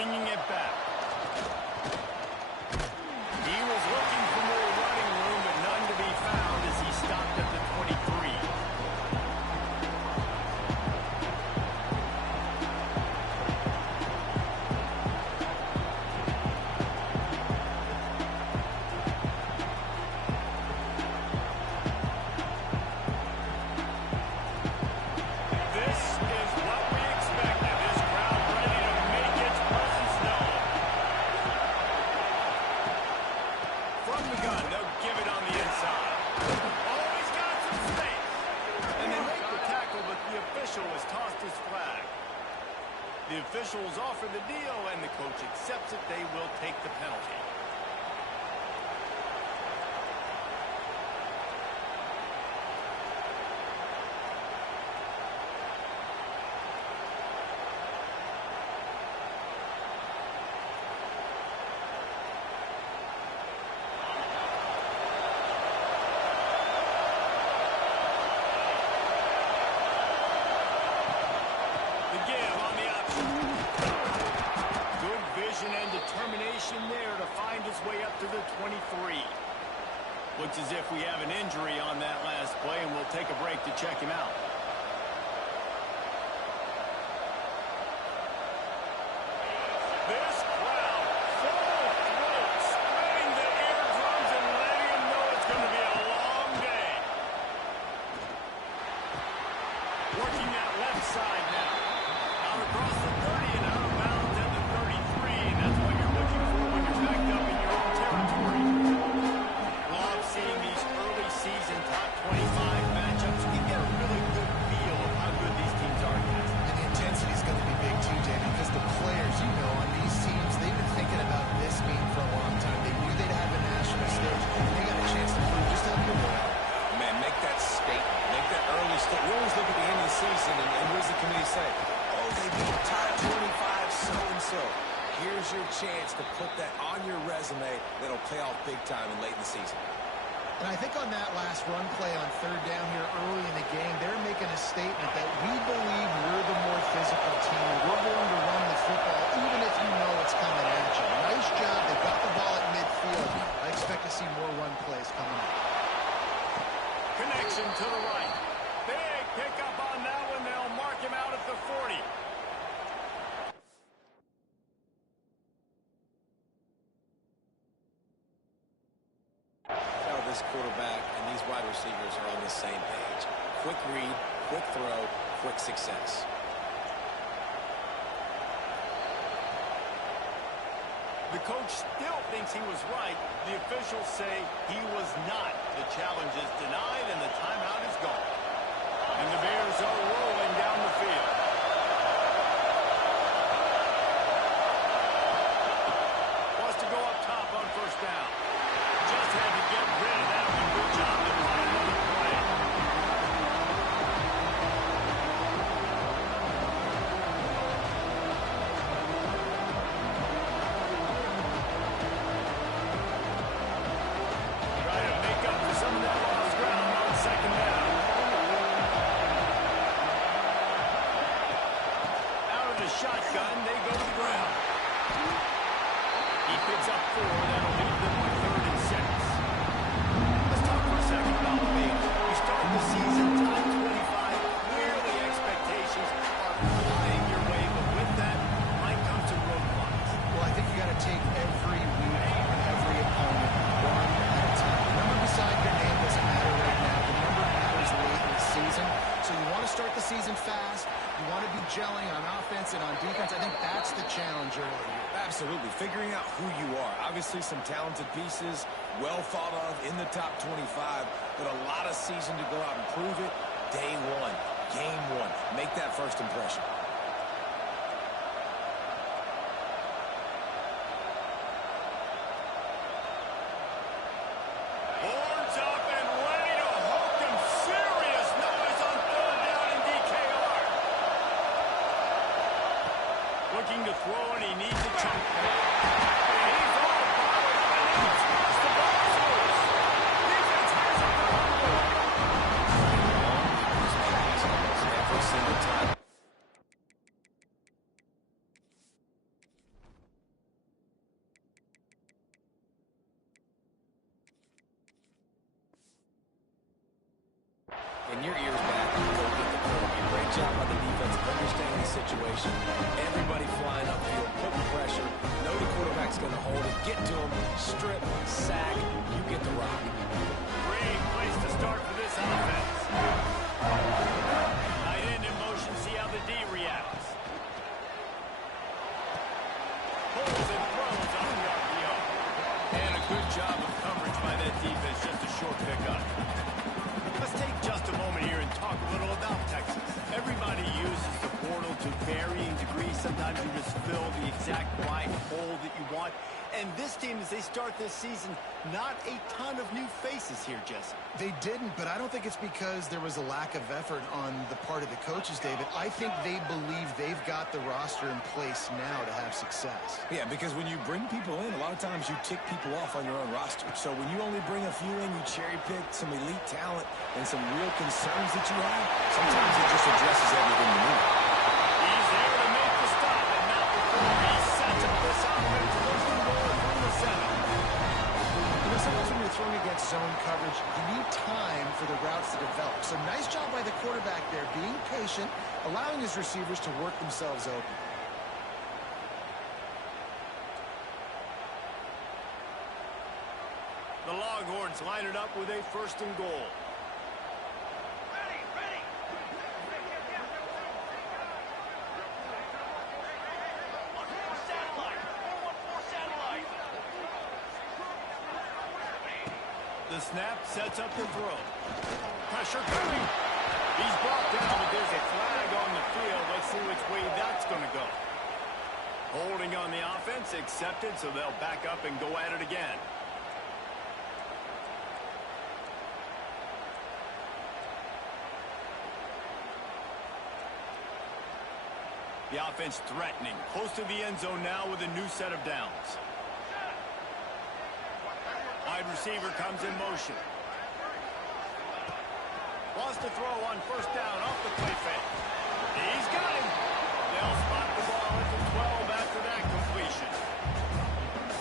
bringing it back. He was looking for more running room, but none to be found as he stopped at the 23. The officials offer the deal, and the coach accepts it. They will take the penalty. And determination there to find his way up to the 23. Looks as if we have an injury on that last play, and we'll take a break to check him out. This crowd full throat, spreading the eardrums and letting him know it's going to be a long day. Working that left side now. Out across the 30 and out of bounds at the 33. That's what you're looking for when you're backed up in your own territory. Love seeing these early season top 25 matchups. We get a really good feel of how good these teams are, guys. And the intensity is going to be big too, Jay, because the players, you know, on these teams, they've been thinking about this game for a long time. They knew they'd have a national stage, and they got a chance to prove just how good they are. Man, make that statement. Make that early statement. We always look at the end of the season, and what does the committee say? Oh, they beat top 25 so-and-so. Here's your chance to put that on your resume that'll pay off big time and late in the season. And I think on that last run play on third down here early in the game, they're making a statement that we believe we're the more physical team. We're going to run the football even if you know it's coming at you. Nice job. They got the ball at midfield. I expect to see more run plays coming up. Connection to the right. Big pickup on that one. They'll mark him out at the 40. This quarterback and these wide receivers are on the same page. Quick read, quick throw, quick success. The coach still thinks he was right. The officials say he was not. The challenge is denied and the timeout is gone. And the Bears are rolling down the field. Wants to go up top on first down. Just had to get rid of that one. Good job to find another play. Try to make up for some of that lost ground on second down. Out of the shotgun, they go to the ground. He picks up 4. That'll leave them with 3rd and 6. Let's talk for a second about the Bears. We start the season top 25. Clearly expectations are flying your way, but with that might come some roadblocks. Well, I think you got to take every week and every opponent one at a time. The number beside your name doesn't matter right now. The number matters late in the season. So you want to start the season fast. You want to be gelling on offense and on defense. I think that's the challenge early. Absolutely. Figuring out who you are. Obviously some talented pieces, well thought of in the top 25, but a lot of season to go out and prove it. Day one, game one. Make that first impression. Horns up and ready to hook him. Serious noise on 3rd down in DKR. Looking to throw, and he needs a chunk. And he's all fired up and out. The ball's loose. Defense has it for the board. Every single time. Great job by the defense understanding the situation. Everybody flying upfield, putting pressure. Know the quarterback's going to hold it. Get to him, strip, sack. You get the rock. Great place to start for this offense. Tight end in motion, see how the D reacts. Pulls and throws on the RPO. And a good job of coverage by that defense, just a short pickup. Let's take just a moment here and talk a little about Texas. Everybody uses the portal to varying degrees. Sometimes you just fill the exact right hole that you want. And this team, as they start this season, not a ton of new faces here, Jesse. They didn't, but I don't think it's because there was a lack of effort on the part of the coaches, David. I think they believe they've got the roster in place now to have success. Yeah, because when you bring people in, a lot of times you tick people off on your own roster. So when you only bring a few in, you cherry pick some elite talent and some real concerns that you have, sometimes it just addresses everything you need. He's there to make the stop, and not before he sets up this offense looking more from the center. You know, sometimes when you're throwing against zone coverage, you need time for the routes to develop. So nice job by the quarterback there, being patient, allowing his receivers to work themselves open. The Longhorns line it up with a 1st and goal. The snap sets up the throw. Pressure coming. He's brought down, but there's a flag on the field. Let's see which way that's going to go. Holding on the offense, accepted, so they'll back up and go at it again. The offense threatening. Close to the end zone now with a new set of downs. Wide receiver comes in motion. Lost the throw on 1st down off the play fake. He's got him. They'll spot the ball at the 12 after that completion.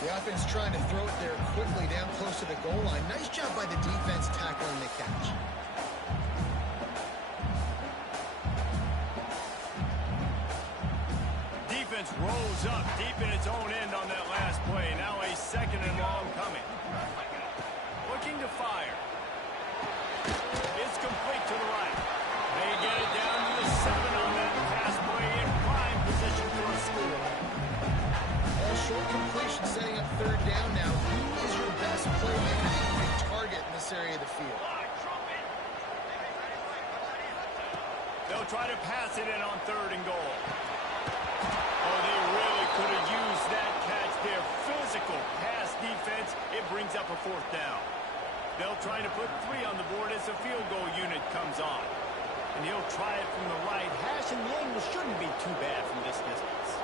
The offense trying to throw it there quickly down close to the goal line. Nice job by the defense tackling the catch. Defense rose up deep in its own end on that last play. Now a 2nd and long coming. Looking to fire. It's complete to the right. They get it down to the 7 on that pass play in prime position for a score. A short completion setting up 3rd down now. Who is your best playmaker that you can target in this area of the field? They'll try to pass it in on 3rd and goal. Oh, they really could have used that catch there. Physical pass defense. It brings up a 4th down. They'll try to put 3 on the board as the field goal unit comes on. And he'll try it from the right hash, and the angle shouldn't be too bad from this distance.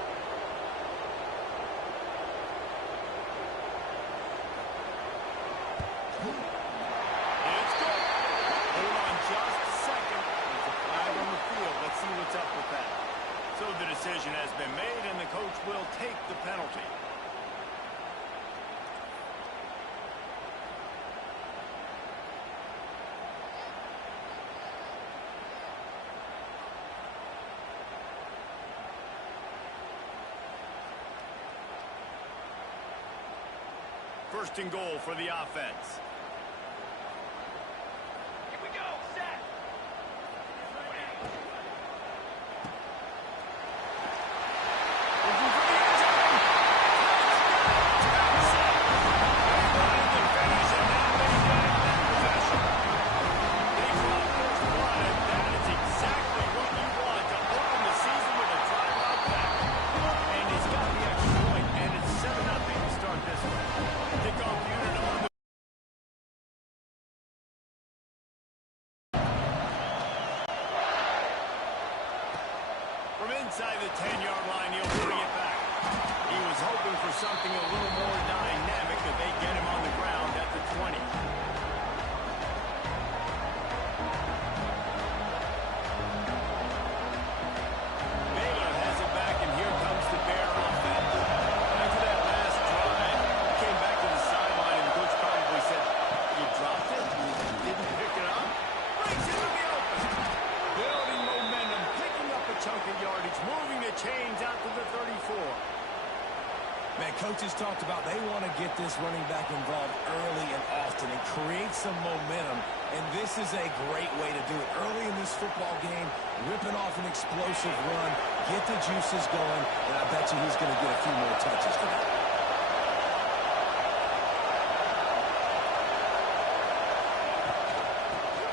It's good. Hold on just a second. There's a flag on the field. Let's see what's up with that. So the decision has been made, and the coach will take the penalty. First and goal for the offense. Here we go, set. Looking for the end zone. Finding the finish, and now they get that possession. They draw first blood, and that is exactly what you want to open the season with a drive out back. And he's got the extra point, and it's 7-0 to start this one. Kickoff unit on the from inside the 10-yard line, he'll bring it back. He was hoping for something a little more dynamic, but they get him on the ground at the 20. Baylor has it back, and here comes the Bear offense. After that last drive, he came back to the sideline, and the coach probably said, "You dropped it? You didn't pick it up?" Breaks into the open. Building momentum. yards, moving the chains out to the 34. Man, coaches talked about they want to get this running back involved early and often and create some momentum, and this is a great way to do it. Early in this football game, ripping off an explosive run, get the juices going, and I bet you he's going to get a few more touches tonight.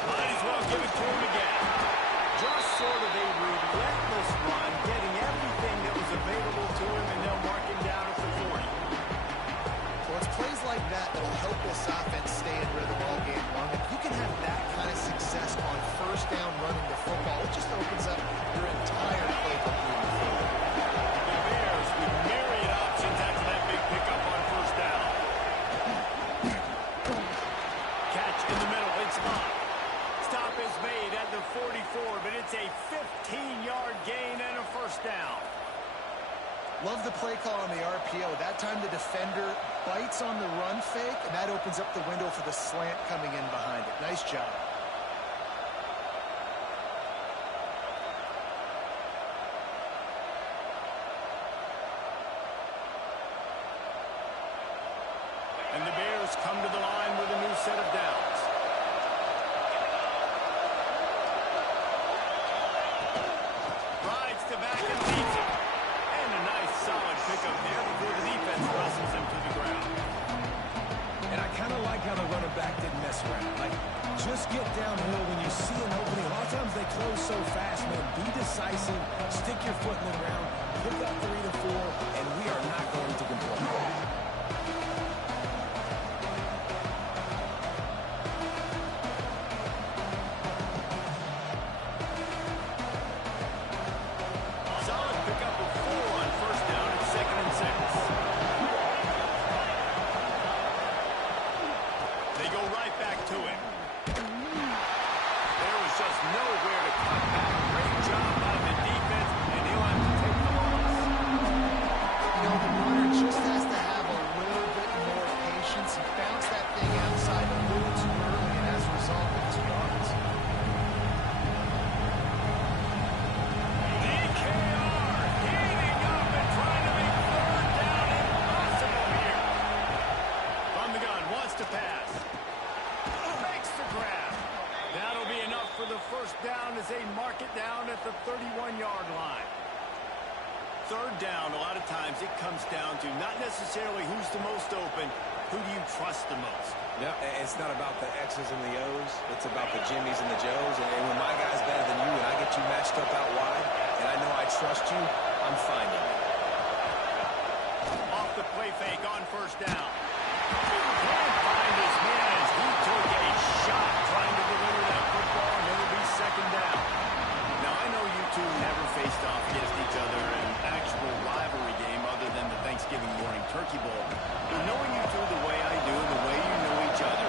Might as well give it to him again. Just sort of a relentless run, getting everything that was available to him, and they'll mark him down at the 40. Well, it's plays like that that will help this offense stay in rhythm all game long. If you can have that kind of success on first down running the football, it just opens up your entire playbook moving forward. The Bears with myriad options after that big pickup on first down. Catch in the middle, it's hot. Stop is made at the 44, but it's a 15-yard gain and a first down. Love the play call on the RPO. That time the defender bites on the run fake, and that opens up the window for the slant coming in behind it. Nice job. And the Bears come to the line with a new set of downs. Rides to back and leads it. And a nice solid pickup there before the defense wrestles him to the ground. And I kind of like how the running back didn't mess around. Like, just get downhill when you see an opening. A lot of times they close so fast, man. Be decisive, stick your foot in the ground, pick up 3 to 4, and we are not going to complain. Solid pickup of 4 on first down at 2nd and 6. They go right back to him. There was just nowhere to cut back. Great job by the defense, and he'll have to take the loss. You know, the runner just has to have a little bit more patience and bounce that thing outside a little too early, and as a result, it's yards. DKR heating up and trying to make third down impossible here. From the gun, wants to pass. Makes the grab. That'll be enough for the first down as they mark it down at the 31-yard line. Third down, a lot of times it comes down to not necessarily who's the most open, who do you trust the most? Yeah, it's not about the X's and the O's. It's about the Jimmies and the Joes. And when my guy's better than you and I get you matched up out wide, and I know I trust you, I'm finding it. Off the play fake on first down. Can't find his man as he took a shot trying to deliver that football, and it'll be second down. Now, I know you two never faced off against each other in an actual rivalry game other than the Thanksgiving morning Turkey Bowl. But knowing you two the way I do and the way you know each other,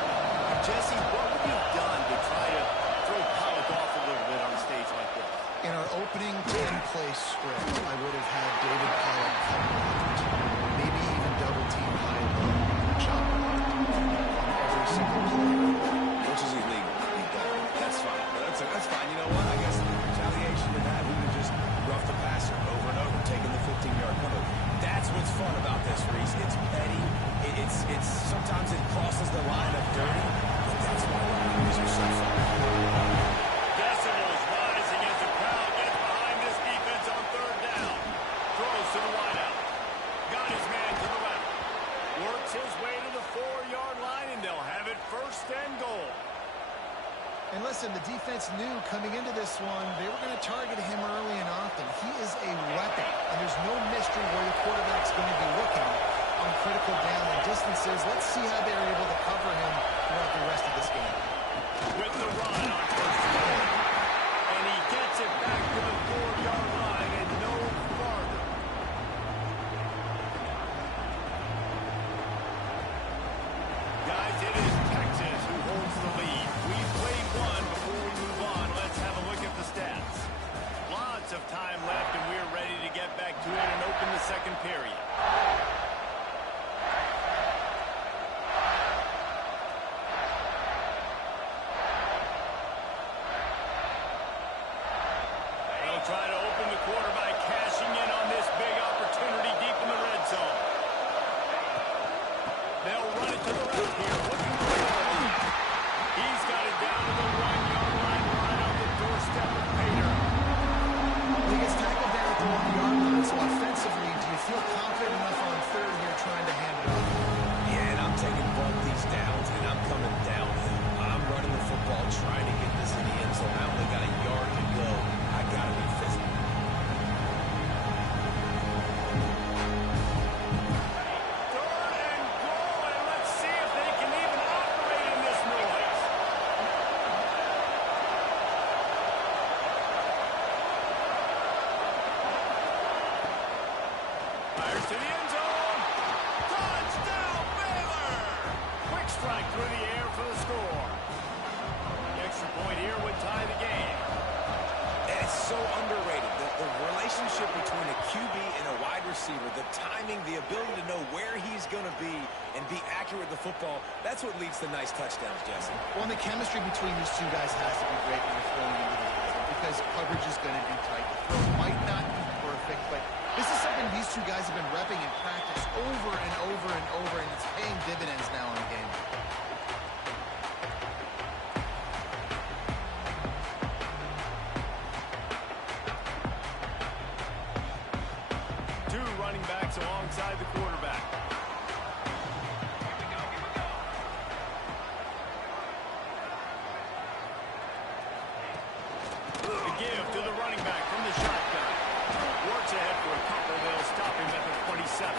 Jesse, what would you have done to try to throw Pollock off a little bit on a stage like this? In our opening 10-play script, I would have had David Pollock come left, maybe even double team high low, chop blocked on every single play. Which is illegal. That's fine. That's fine. You know what? I guess retaliation to that, we would just rough the passer over and over, taking the 15-yard penalty. That's what's fun about this, Reese. It's petty. It's sometimes it crosses the line of dirty, but that's why rivalries are so fun. Decibels rising as the crowd gets behind this defense on third down. Throws to the wideout. Got his man to the left. Works his way to the 4-yard line, and they'll have it first and goal. And listen, the defense knew coming into this one, they were going to target him early and often. He is a weapon, and there's no mystery where the quarterback's going to be looking on critical down and distances. Let's see how they're able to cover him throughout the rest of this game. With the run on first down. And he gets it back to the 4-yard line and no farther. Guys, it is Texas who holds the lead. We've played one before we move on. Let's have a look at the stats. Lots of time left, and we're ready to get back to it and open the second period. They'll try to open the quarter by relationship between a QB and a wide receiver, the timing, the ability to know where he's going to be and be accurate with the football, that's what leads to nice touchdowns, Jesse. Well, and the chemistry between these two guys has to be great when you're throwing into the end zone because coverage is going to be tight. The throw might not be perfect, but this is something these two guys have been repping in practice over and over and over, and it's paying dividends now in the game. Two running backs alongside the quarterback. The give to the running back from the shotgun. Works ahead for a couple. They'll stop him at the 27.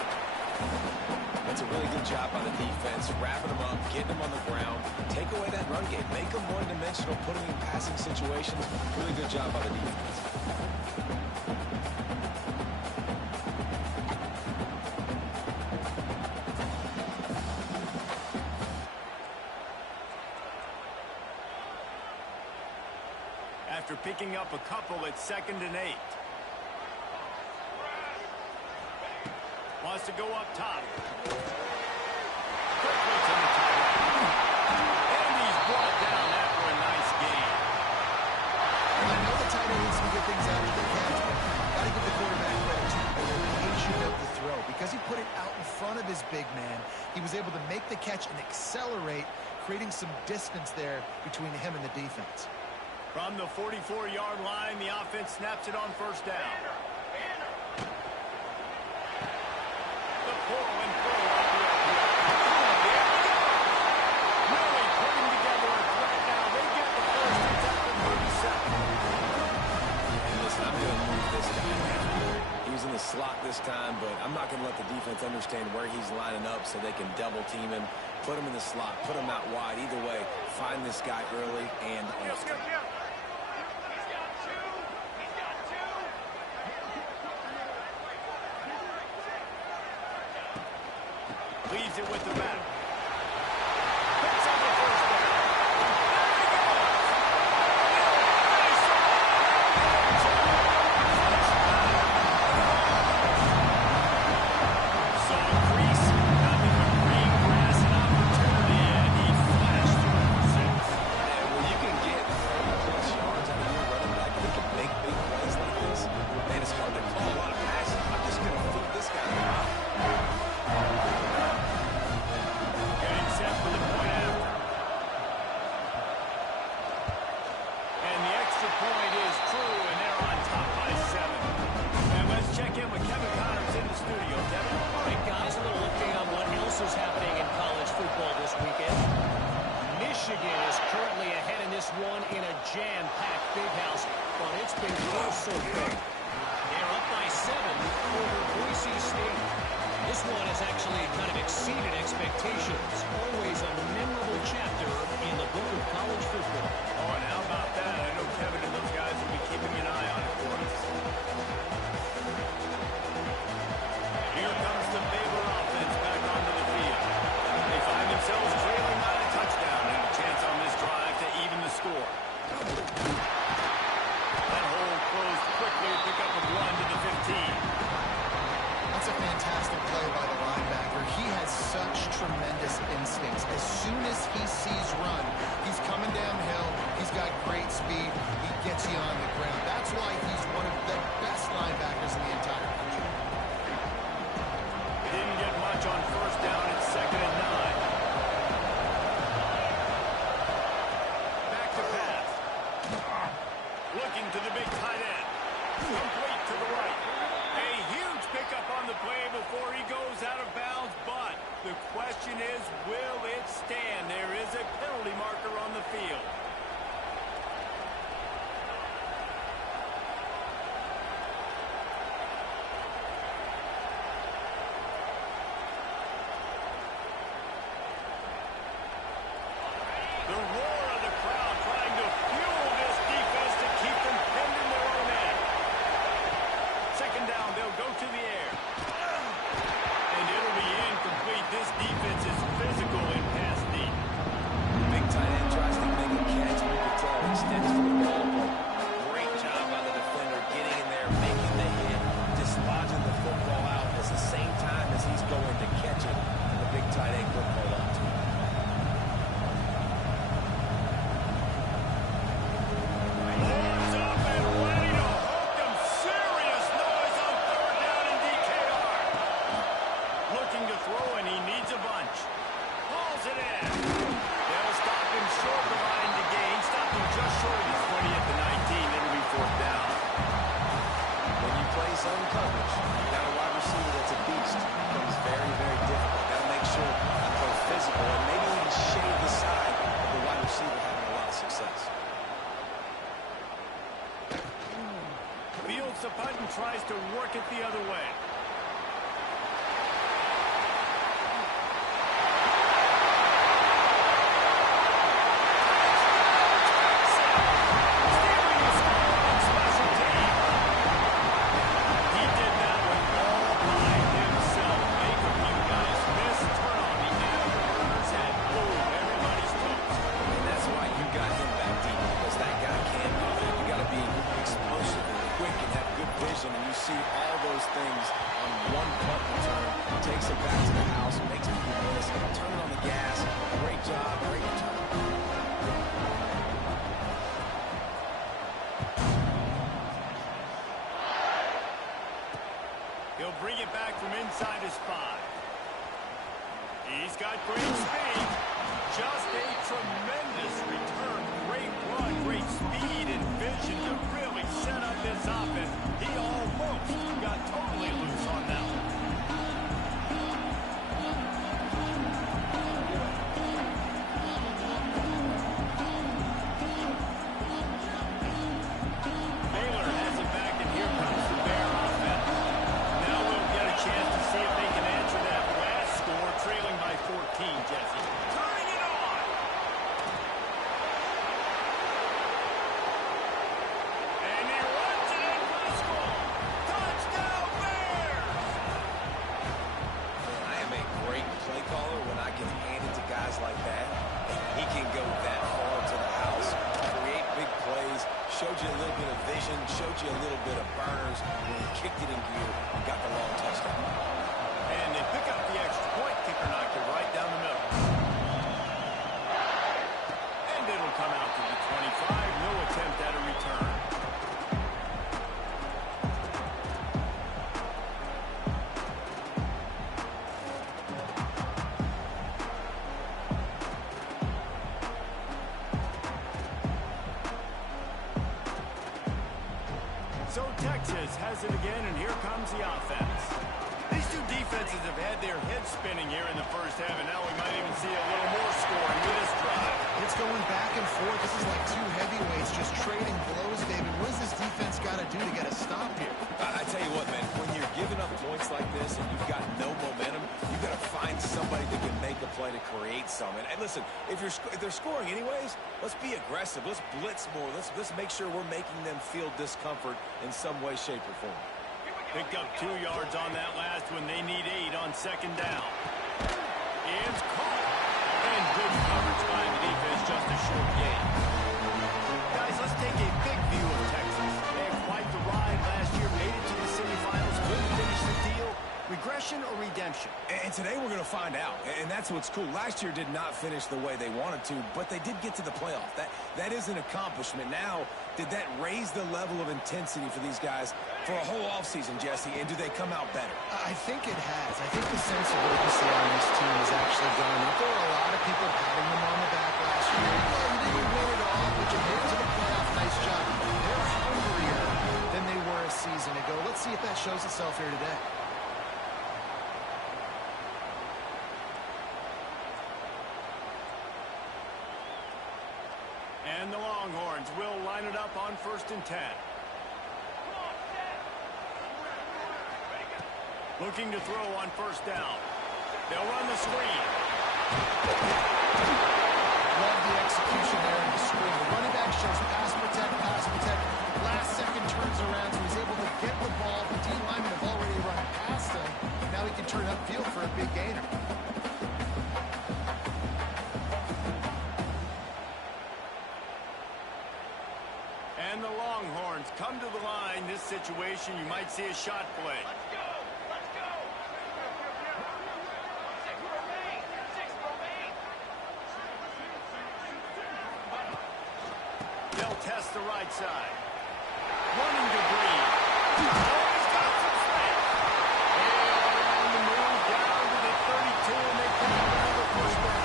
That's a really good job by the defense, wrapping them up, getting them on the ground, take away that run game, make them one-dimensional, put them in passing situations. Really good job by the defense. After picking up a couple, it's 2nd and 8. Wants to go up top. Quickly to the tight end. And he's brought down after a nice gain. I know the tight end needs some good things out of the catch, but got to give the quarterback credit too for the location of the throw. Because he put it out in front of his big man, he was able to make the catch and accelerate, creating some distance there between him and the defense. From the 44-yard line, the offense snaps it on 1st down. The pull and throw off the upfield. There we go. Really putting together a threat now. They get the first. It's at the 37. And listen, I'm going to move this guy now. He was in the slot this time, but I'm not going to let the defense understand where he's lining up so they can double team him, put him in the slot, put him out wide. Either way, find this guy early and often. Leaves it with the back. Picks up the 1st down. There he goes. So a crease, nothing but green grass and opportunity, and he flashed through for 6. And when you can get 30-plus yards out of your running back, you can make big plays like this. Man, it's hard to call a lot of passes. I'm just going to feed this guy. Getting set for the point after. And the extra point is true, and they're on top by 7. And let's check in with Kevin Connors in the studio. Kevin? All right, guys, a little update on what else is happening in college football this weekend. Michigan is currently ahead in this one in a jam-packed big house, but it's been close so far. They're up by 7 over Boise State. This one has actually kind of exceeded expectations. Always a memorable chapter in the book of college football. Oh, and how about that? I know Kevin and those guys will be keeping an eye on it for us. Here comes the Baylor offense back onto the field. They find themselves trailing by a touchdown and a chance on this drive to even the score. That hole closed quickly to pick up a run to the 15. That's a fantastic play by the linebacker. He has such tremendous instincts. As soon as he sees run, he's coming downhill. He's got great speed. He gets you on the ground. That's why he's one of the best linebackers in the entire country. Didn't get much on 1st down. It's 2nd and 9. Back to pass. Looking to the big tight end. Complete to the right. A huge pickup on the play before he goes out of bounds, but the question is, will it stand? There is a penalty marker on the field. The roar of the crowd trying to fuel this defense to keep them pinned in their own end. 2nd down, they'll go to the air. And it'll be incomplete. This defense is physical in pass deep. Big tight end tries to make a catch. We can tell extends for the ball, but great job by the defender getting in there, making the hit, Fields the punt and tries to work it the other way. He'll bring it back from inside his 5. He's got great speed. Just a tremendous return. Great run, great speed and vision to really set up this offense. He almost got totally loose on that one. Baylor has it back, and here comes the Bear offense. Now we'll get a chance to see if they can answer that last score, trailing by 14, Jesse. Turning it on! And he runs it in for the score! Touchdown, Bears! I am a great play caller when I can hand it to guys like that. He can go that far to the house, create big plays, showed you a little bit of vision, showed you a little bit of burners when he kicked it in gear and got the long touchdown. And they pick up the extra point. Kicker knocked it right down the middle. And it'll come out to the 25. No attempt at a return. So Texas has it again, and here comes the offense. These two defenses have had their heads spinning here in the first half, and now we might even see a little more scoring with this drive. It's going back and forth. This is like two heavyweights just trading blows, David. What does this defense got to do to get a stop here? I tell you what, man, when you're giving up points like this and you've got no momentum, you've got to find somebody that can make a play to create some. And listen, if they're scoring anyways, let's be aggressive. Let's blitz more. Let's make sure we're making them feel discomfort in some way, shape, or form. Picked up 2 yards on that last one. They need 8 on second down. It's caught. And good coverage by the defense, just a short gain. Guys, let's take a big view of Texas. They had quite the ride last year, made it to the semifinals, couldn't finish the deal. Regression or redemption? And today we're going to find out, and that's what's cool. Last year did not finish the way they wanted to, but they did get to the playoff. That is an accomplishment. Now, did that raise the level of intensity for these guys for a whole offseason, Jesse, and do they come out better? I think it has. I think the sense of urgency on this team has actually gone up. There were a lot of people patting them on the back last year. Yeah, you didn't win it all, but you made it to the playoff. Nice job. They're hungrier than they were a season ago. Let's see if that shows itself here today. And the Longhorns will line it up on 1st and 10. Looking to throw on 1st down. They'll run the screen. Love the execution there in the screen. The running back shows pass protect, pass protect. Last second turns around, so he's able to get the ball. The D linemen have already run past him. Now he can turn upfield for a big gainer. And the Longhorns come to the line. This situation, you might see a shot play. Let's go! Let's go! 6 remain! 6 remain! They'll test the right side. Running to Green. Oh, he's got some space. And on the move down to the 32, and they pick up another first down.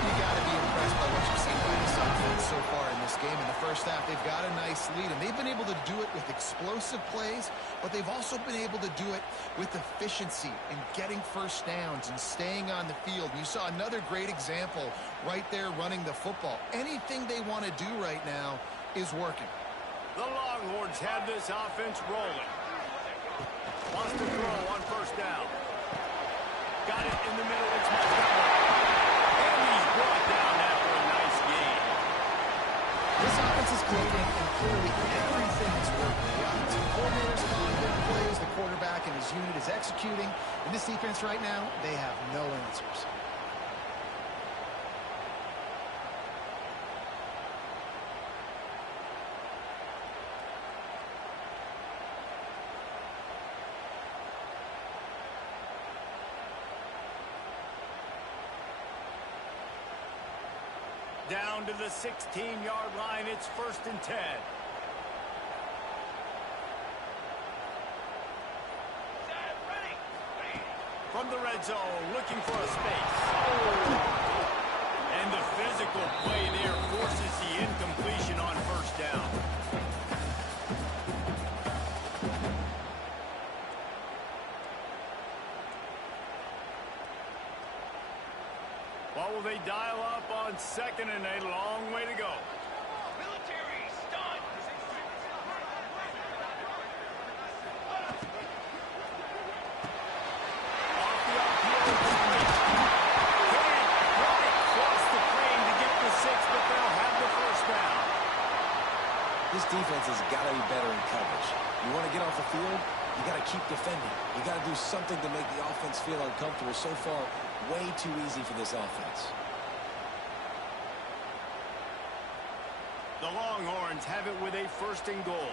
You got to be impressed by what you've seen by this offense so far in this game. In the first half, they've got a nice lead, and they've been able to do it with explosive plays, but they've also been able to do it with efficiency and getting first downs and staying on the field. You saw another great example right there running the football. Anything they want to do right now is working. The Longhorns have this offense rolling. Wants to throw on first down. Got it in the middle. It's Montgomery. And he's brought down after a nice gain. This offense is clicking, and clearly everything is working. The offensive coordinator's calling big plays. The quarterback and his unit is executing. And this defense right now, they have no answers. Down to the 16-yard line. It's 1st and 10. From the red zone, looking for a space. And the physical play there forces the incompletion on first down. What will they dial up on 2nd and a long way to go? Military stunt. Off the RPO. Can't cross the frame to get the 6, but they'll have the first down. This defense has got to be better in coverage. You want to get off the field, you got to keep defending. You got to do something to make the offense feel uncomfortable. So far, way too easy for this offense. The Longhorns have it with a 1st and goal.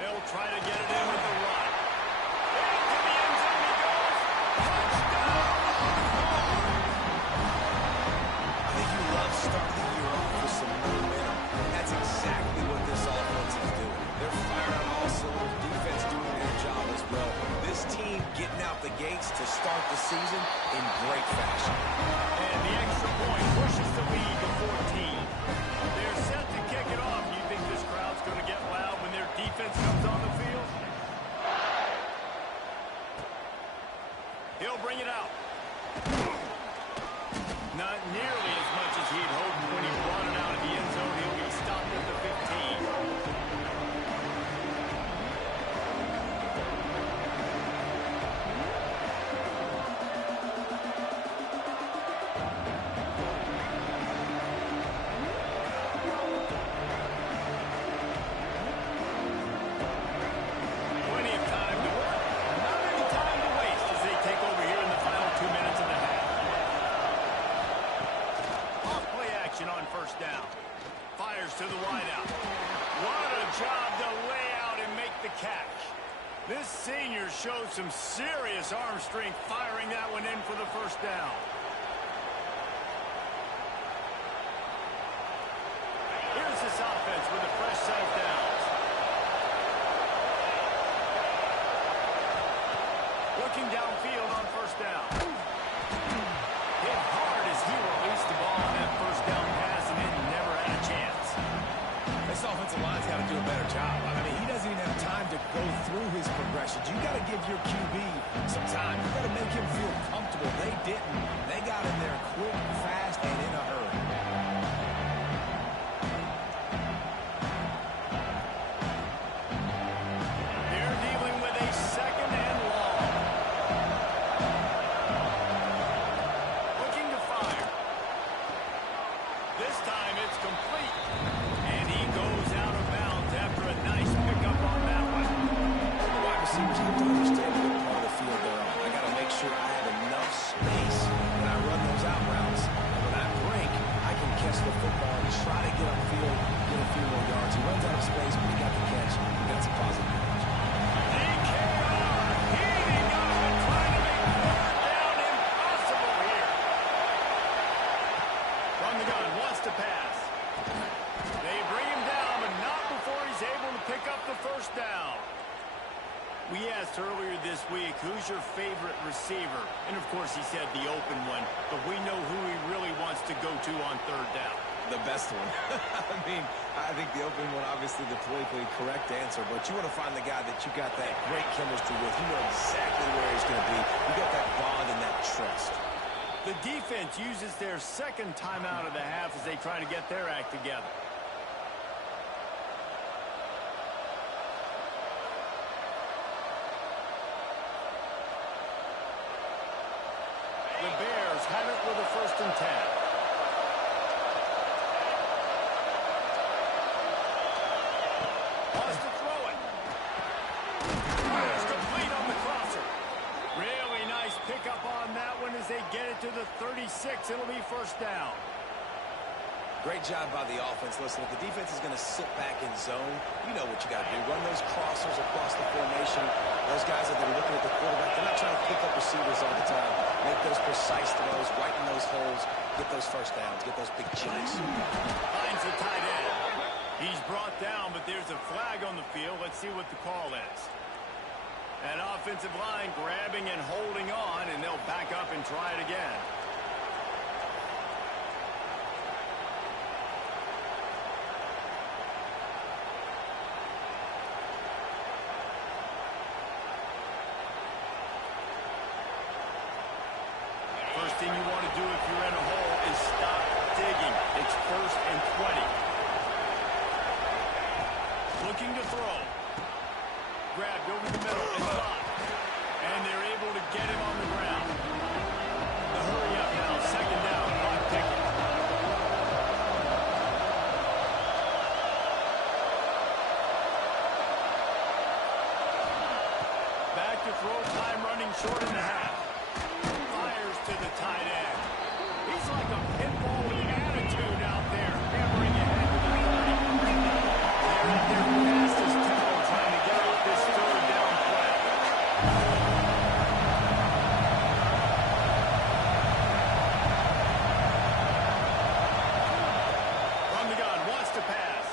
They'll try to get it in with the run. Into the end zone he goes. Touchdown! I think you love starting the year off with some momentum. That's exactly what this offense is doing. They're firing on all cylinders. Defense doing their job as well. This team getting out the gates to start the season in great fashion. And the extra point pushes the lead to 14. They're set to kick it off. Do you think this crowd's going to get loud when their defense comes on the field? He'll bring it out. Not nearly as much as he'd hoped when he brought it out of the end zone. He'll be stopped at the 15. On first down. Fires to the wideout. What a job to lay out and make the catch. This senior showed some serious arm strength firing that one in for the first down. Here's this offense with a fresh set of downs. Looking downfield on first down. Hit hard as he released the ball on that first down pass and then never had a chance. This offensive line's got to do a better job. I mean, he doesn't even have time to go through his progressions. You got to give your QB some time. You got to make him feel comfortable. They didn't. They got in there quick, fast, and in a hurry. They're dealing with a 2nd and long. Looking to fire. This time it's complete. And he goes out of bounds after a nice pickup on that one. The wide receivers have to understand what part of the field they're on. I got to make sure I have enough space when I run those out routes. And when I break, I can catch the football and try to get upfield, get a few more yards. He runs out of space, but he got the catch. That's a positive catch. DKR heaving up and trying to make third down impossible here. From the gun, wants to pass. They bring him down, but not before he's able to pick up the first down. We asked earlier this week, who's your favorite receiver? And, of course, he said the open one, but we know who he really wants to go to on third down. The best one. I mean, I think the open one, obviously the politically correct answer, but you want to find the guy that you got that great chemistry with. You know exactly where he's going to be. You got that bond and that trust. The defense uses their second timeout of the half as they try to get their act together. The Bears have it with a 1st and 10. Wants to throw it. It's complete on the crosser. Really nice pickup on that one as they get it to the 36. It'll be 1st down. Great job by the offense. Listen, if the defense is going to sit back in zone, you know what you got to do. Run those crossers across the formation. Those guys that are looking at the quarterback, they're not trying to pick up receivers all the time. Make those precise throws, right in those holes, get those 1st downs, get those big chunks. Finds the tight end. He's brought down, but there's a flag on the field. Let's see what the call is. An offensive line grabbing and holding on, and they'll back up and try it again. First thing you want to do if you're in a hole is stop digging. It's 1st and 20. Looking to throw. Grabbed over the middle and blocked. And they're able to get him on the ground. The hurry up now. 2nd down. Clock ticking. Back to throw. Time running short in the half. Fires to the tight end. He's like a pit bull with attitude out there, hammering ahead to the 30. They're at their fastest tempo trying to get off this 3rd down play. From the gun, wants to pass.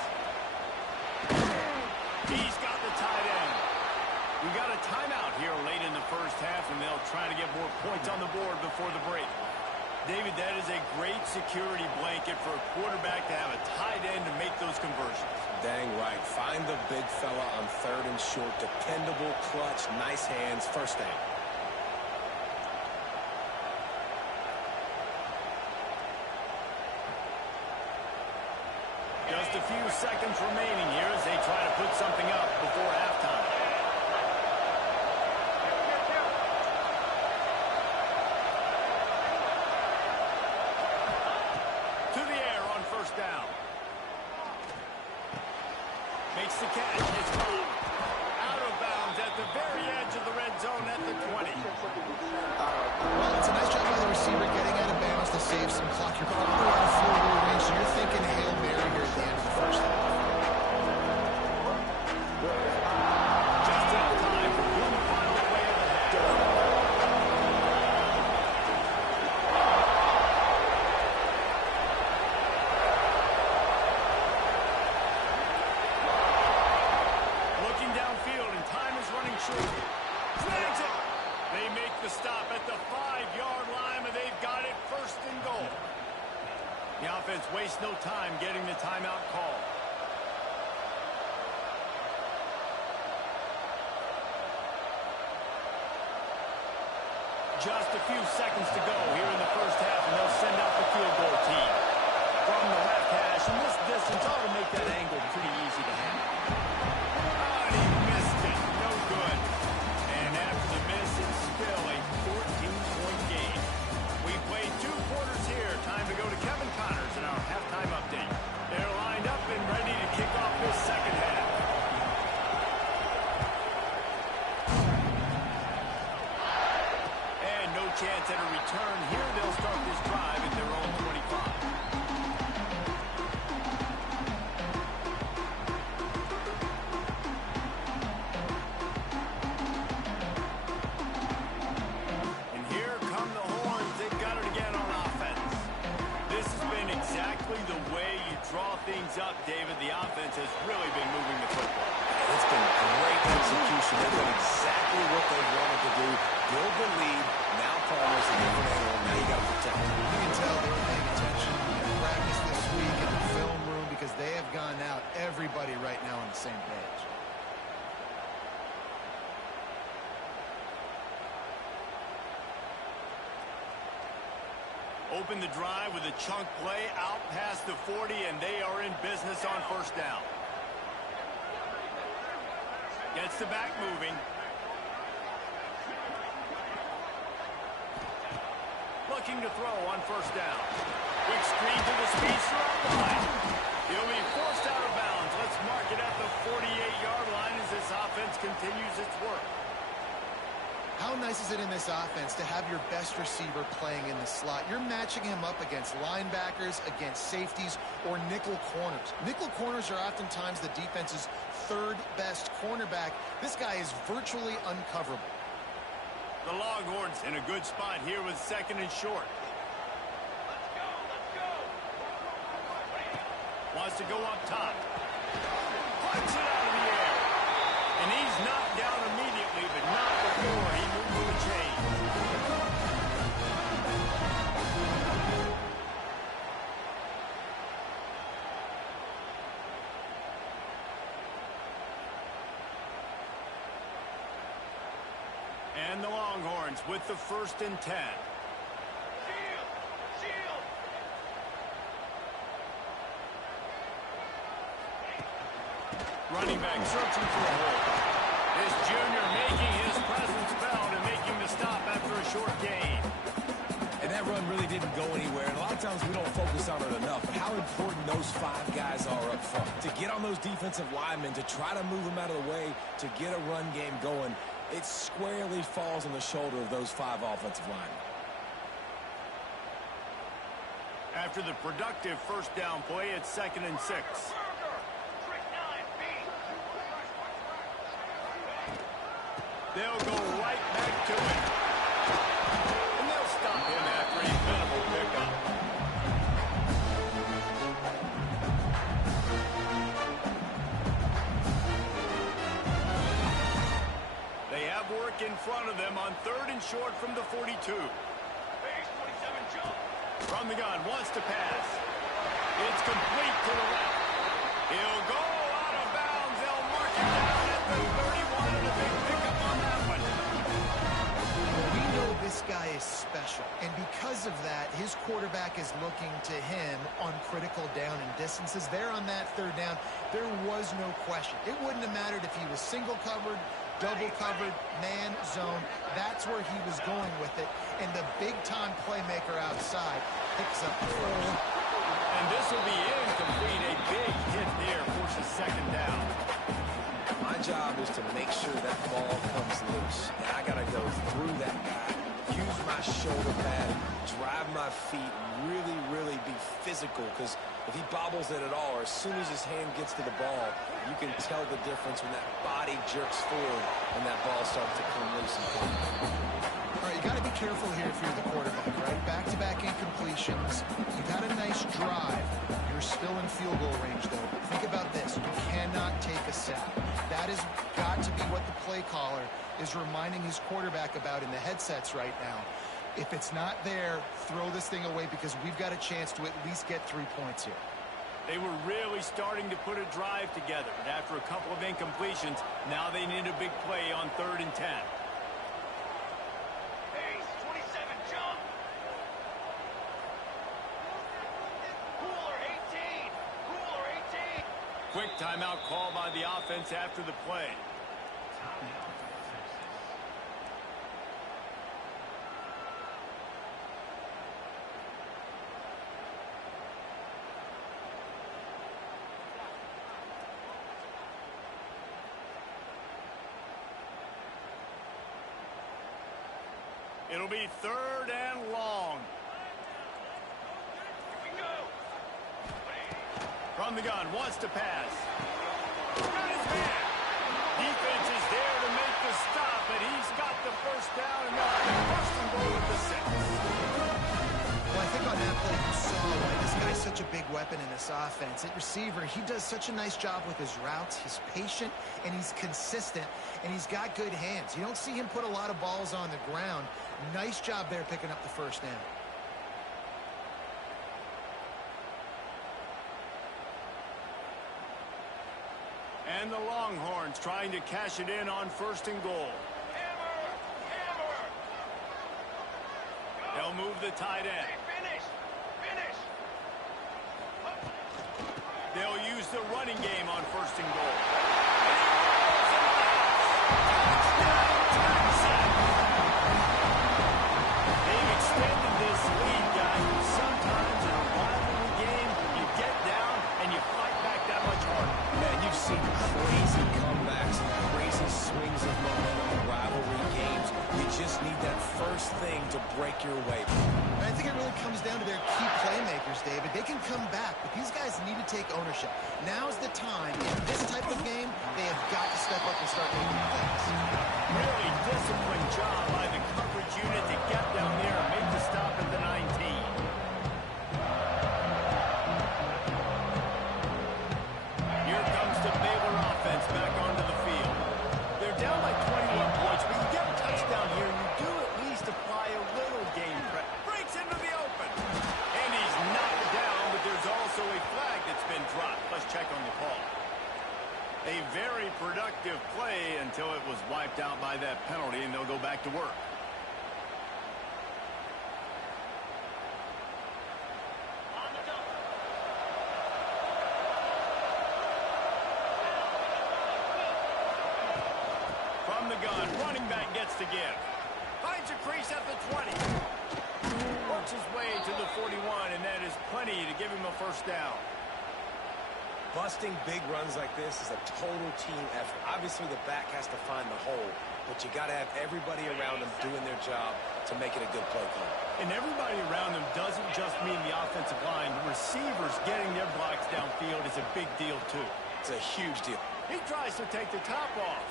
He's got the tight end. We got a timeout here late in the 1st half, and they'll try to get more points on the board before the break. David, that is a great security blanket for a quarterback to have a tight end to make those conversions. Dang right. Find the big fella on 3rd and short. Dependable, clutch, nice hands, 1st down. Just a few seconds remaining here as they try to put something up before halftime. To the air on 1st down. Makes the catch. It's caught. Out of bounds at the very edge of the red zone at the 20. Well, it's a nice job by the receiver getting out of bounds to save some clock. You're probably out of field goal range, so you're thinking Hail Mary here at the end of the 1st half. Just enough time for one final play of the half. Looking downfield, and time is running short. Snags it! They make the stop at the 5-yard line, and they've got it 1st and goal. The offense wastes no time getting the timeout call. Just a few seconds to go here in the 1st half, and they'll send out the field goal team. From the left hash, and this distance ought to make that angle pretty easy to handle. Oh, and he missed it. No good. And after the miss, it's still a 14-point game. We played 2 quarters here. Time to go to Kevin Connors in our halftime update. They're lined up and ready to kick off this 2nd half. And no chance at a return here. They'll start this drive at their own 25. And here come the horns. They've got it again on offense. This has been exactly the way you draw things up, David. The offense has really been moving the football. It's been great execution. They've done exactly what they wanted to do. Build the lead. Now Palmer's a different animal. Now you got to protect him. You can tell they were paying attention in practice this week, and Open the drive with a chunk play out past the 40, and they are in business on first down. Gets the back moving. Looking to throw on first down. Quick screen to the speedster on the line. He'll be forced out of bounds. Let's mark it at the 48-yard line as this offense continues its work. How nice is it in this offense to have your best receiver playing in the slot? You're matching him up against linebackers, against safeties, or nickel corners. Nickel corners are oftentimes the defense's third best cornerback. This guy is virtually uncoverable. The Longhorns in a good spot here with second and short. Let's go, let's go. Wants to go up top. Punts it out of the air. And he's knocked down immediately, but not before he moved to the chain. And the Longhorns with the 1st and 10. Shield, shield. Running back searching for a hole. This junior making his presence felt and making the stop after a short gain. And that run really didn't go anywhere. And a lot of times we don't focus on it enough. But how important those 5 guys are up front. To get on those defensive linemen, to try to move them out of the way, to get a run game going, it squarely falls on the shoulder of those 5 offensive linemen. After the productive first down play, it's 2nd and 6. Burger. Trick 9B. They'll go right back to it. And they'll stop him after a minimal pickup. They have work in front of them on 3rd and short from the 42. Base 27 jump. From the gun, wants to pass. It's complete to the left. He'll go out of bounds. They'll mark it down at the 31 and a big pickup on that one. We know this guy is special, and because of that, his quarterback is looking to him on critical down and distances. There on that 3rd down, there was no question. It wouldn't have mattered if he was single covered, double covered, man zone. That's where he was going with it. And the big-time playmaker outside picks up the first. And this will be incomplete. A big hit there forces 2nd down. My job is to make sure that ball comes loose. And I got to go through that guy, use my shoulder pad, drive my feet, really, really be physical. Because if he bobbles it at all, or as soon as his hand gets to the ball, you can tell the difference when that body jerks forward and that ball starts to come loose and play. All right, you got to be careful here if you're the quarterback, right? Back-to-back incompletions. You've had a nice drive. You're still in field goal range, though. Think about this. You cannot take a sack. That has got to be what the play caller is reminding his quarterback about in the headsets right now. If it's not there, throw this thing away because we've got a chance to at least get 3 points here. They were really starting to put a drive together, but after a couple of incompletions, now they need a big play on 3rd and 10. Base 27 jump. Cooler 18. Cooler 18. Quick timeout call by the offense after the play. It'll be 3rd and long. Here we go. From the gun, wants to pass. Got his man. Defense is there to make the stop, but he's got the first down, and they'll have the 1st and goal at the 6. Well, I think on that play you saw why this guy's such a big weapon in this offense. At receiver, he does such a nice job with his routes. He's patient, and he's consistent, and he's got good hands. You don't see him put a lot of balls on the ground. Nice job there picking up the 1st down. And the Longhorns trying to cash it in on 1st and goal. Hammer. Hammer. They'll move the tight end. They finished. the running game on 1st and goal. And he rolls into the house. Touchdown, Texans. They've extended this lead, guys. Sometimes in a rivalry game, you get down and you fight back that much harder. Man, you've seen crazy comebacks and crazy swings of momentum in rivalry games. You just need that first thing to break your way. I think it really comes down to their key playmakers, David. They can come back, but these guys need to take ownership. Now's the time. In this type of game, they have got to step up and start making plays. Really disciplined job by the coverage unit to get down there and make the stop at the 19. Here comes the Baylor offense back onto the field. They're down by 21 points, but you get a touchdown here, and you do at least apply a little game prep. Breaks into the open. And he's knocked down, but there's also a flag that's been dropped. Let's check on the call. A very productive play until it was wiped out by that penalty, and they'll go back to work. On the double. From the gun, running back gets to give. Finds a crease at the 20. Works his way to the 41, and that is plenty to give him a 1st down. Busting big runs like this is a total team effort. Obviously, the back has to find the hole, but you got to have everybody around them doing their job to make it a good play call. And everybody around them doesn't just mean the offensive line. The receivers getting their blocks downfield is a big deal, too. It's a huge deal. He tries to take the top off.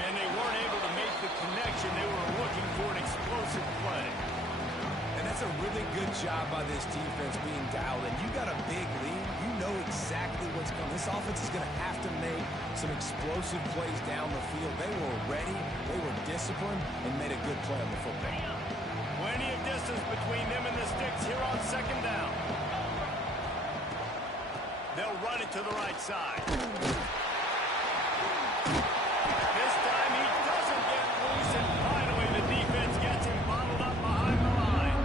And they weren't able to make the connection. They were looking for an explosive play. And that's a really good job by this defense being dialed in. You got a big lead. You know exactly what's coming. This offense is going to have to make some explosive plays down the field. They were ready, they were disciplined, and made a good play on the football. Plenty of distance between them and the sticks here on 2nd down. They'll run it to the right side. This time he doesn't get loose, and finally the defense gets him bottled up behind the line.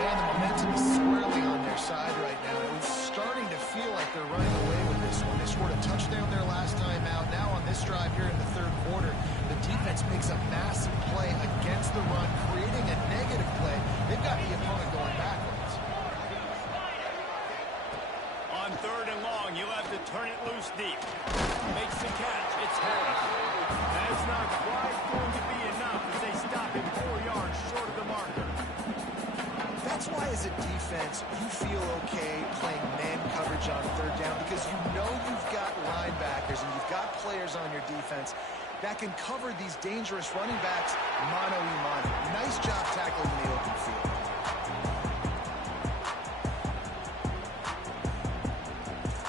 Man, the momentum is squarely on their side right now. It was starting to feel like they're running away with this one. They scored a touchdown their last time out. Now on this drive here in the 3rd quarter, the defense makes a massive play against the run, creating a negative play. They've got the opponent going backwards. On 3rd and long, you'll have to turn it loose deep. Makes the catch. It's held. That's not quite going to be enough as they stop him 4 yards short of the marker. That's why as a defense, you feel okay playing man coverage on 3rd down because you know you've got linebackers and you've got players on your defense that can cover these dangerous running backs mano-a-mano. Nice job tackling in the open field.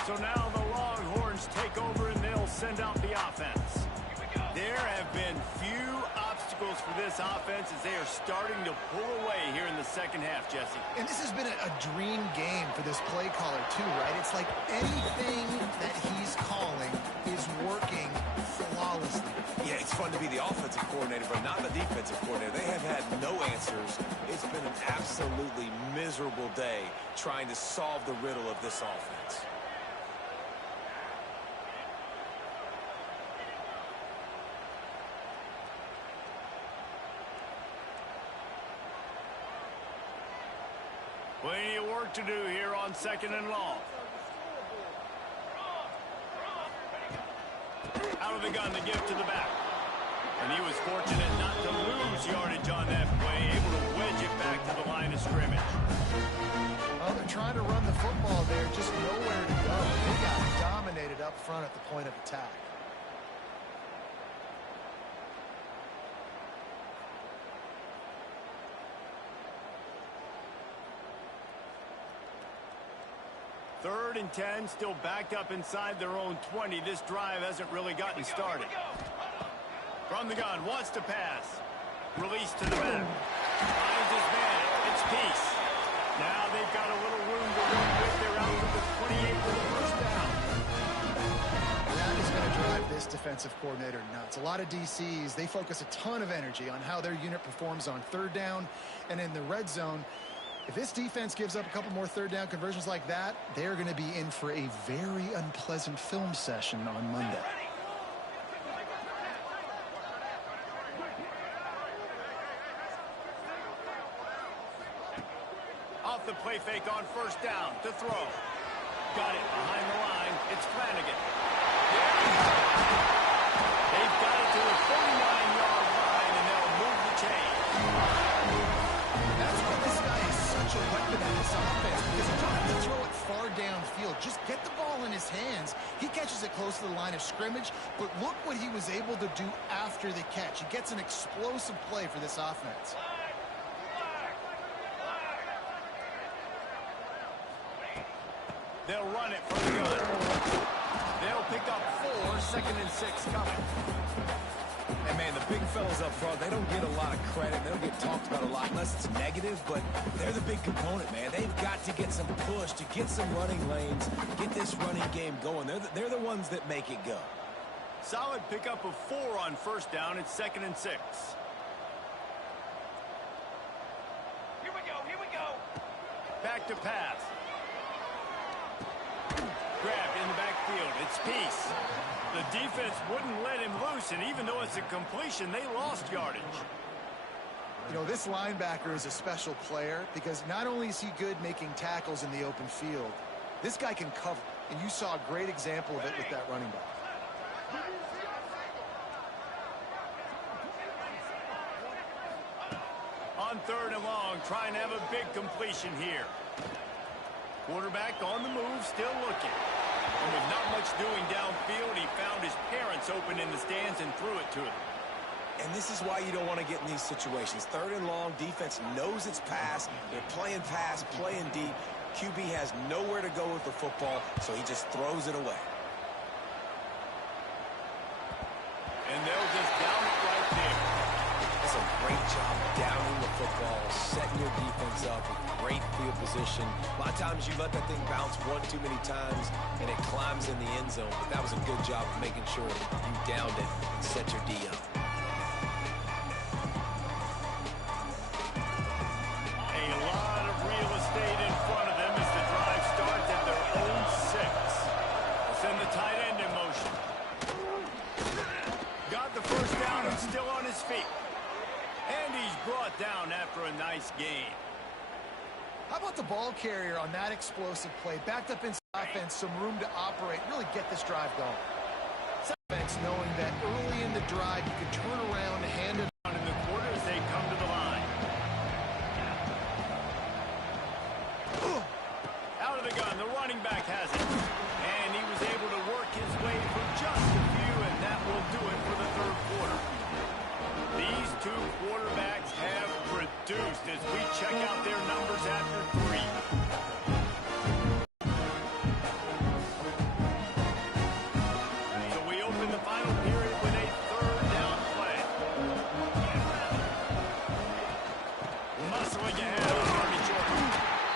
So now the Longhorns take over and they'll send out the offense. There have been few obstacles for this offense as they are starting to pull away here in the 2nd half, Jesse. And this has been a dream game for this play caller too, right? It's like anything that he's calling is working flawlessly. Yeah, it's fun to be the offensive coordinator, but not the defensive coordinator. They have had no answers. It's been an absolutely miserable day trying to solve the riddle of this offense. Plenty of work to do here on 2nd and long. Out of the gun, the give to the back. And he was fortunate not to lose yardage on that play, able to wedge it back to the line of scrimmage. Well, they're trying to run the football there, just nowhere to go. They got dominated up front at the point of attack. Third and 10, still backed up inside their own 20. This drive hasn't really gotten started. From the gun, wants to pass. Release to the back. Finds his man. It's Peace. Now they've got a little room to run with. They're out to the 28 for the 1st down. That is going to drive this defensive coordinator nuts. A lot of DCs, they focus a ton of energy on how their unit performs on 3rd down and in the red zone. If this defense gives up a couple more third down conversions like that, they're going to be in for a very unpleasant film session on Monday. Off the play fake on first down to throw. Got it behind the line. It's Flanagan. They've got it to the 49-yard line, and they'll move the chain. That's why this guy is such a weapon at this offense, because you don't have to throw it far downfield. Just get the ball in his hands. He catches it close to the line of scrimmage, but look what he was able to do after the catch. He gets an explosive play for this offense. They'll run it from the gun. They'll pick up 4, 2nd and 6 coming. And, man, the big fellas up front, they don't get a lot of credit. They don't get talked about a lot unless it's negative, but they're the big component, man. They've got to get some push, to get some running lanes, get this running game going. They're the ones that make it go. Solid pickup of 4 on first down. It's 2nd and 6. Here we go, here we go. Back to pass. Grabbed in the backfield. It's Peace. The defense wouldn't let him loose, and even though it's a completion, they lost yardage. You know, this linebacker is a special player because not only is he good making tackles in the open field, this guy can cover, and you saw a great example of it with that running back. On 3rd and long, trying to have a big completion here. Quarterback on the move, still looking. And with not much doing downfield, he found his parents open in the stands and threw it to him. And this is why you don't want to get in these situations. 3rd and long, defense knows it's pass. They're playing pass, playing deep. QB has nowhere to go with the football, so he just throws it away. And they'll just down it right there. That's a great job downing the football, setting your defense up with great field position. A lot of times you let that thing bounce one too many times and it climbs in the end zone, but that was a good job of making sure you downed it and set your D up. A lot of real estate in front of them as the drive starts at their own 6. They'll send the tight end in motion. Got the first down and still on his feet. And he's brought down after a nice gain. How about the ball carrier on that explosive play? Backed up inside offense, some room to operate, really get this drive going. Offense knowing that early in the drive you could turn around and hand it On in the quarter as they come to the line. Out of the gun, the running back has it. And he was able to work his way for just a few, and that will do it for the 3rd quarter. These two quarterbacks have produced as we check out their numbers after 3. So we open the final period with a 3rd down play. Muscling ahead on Army Jordan.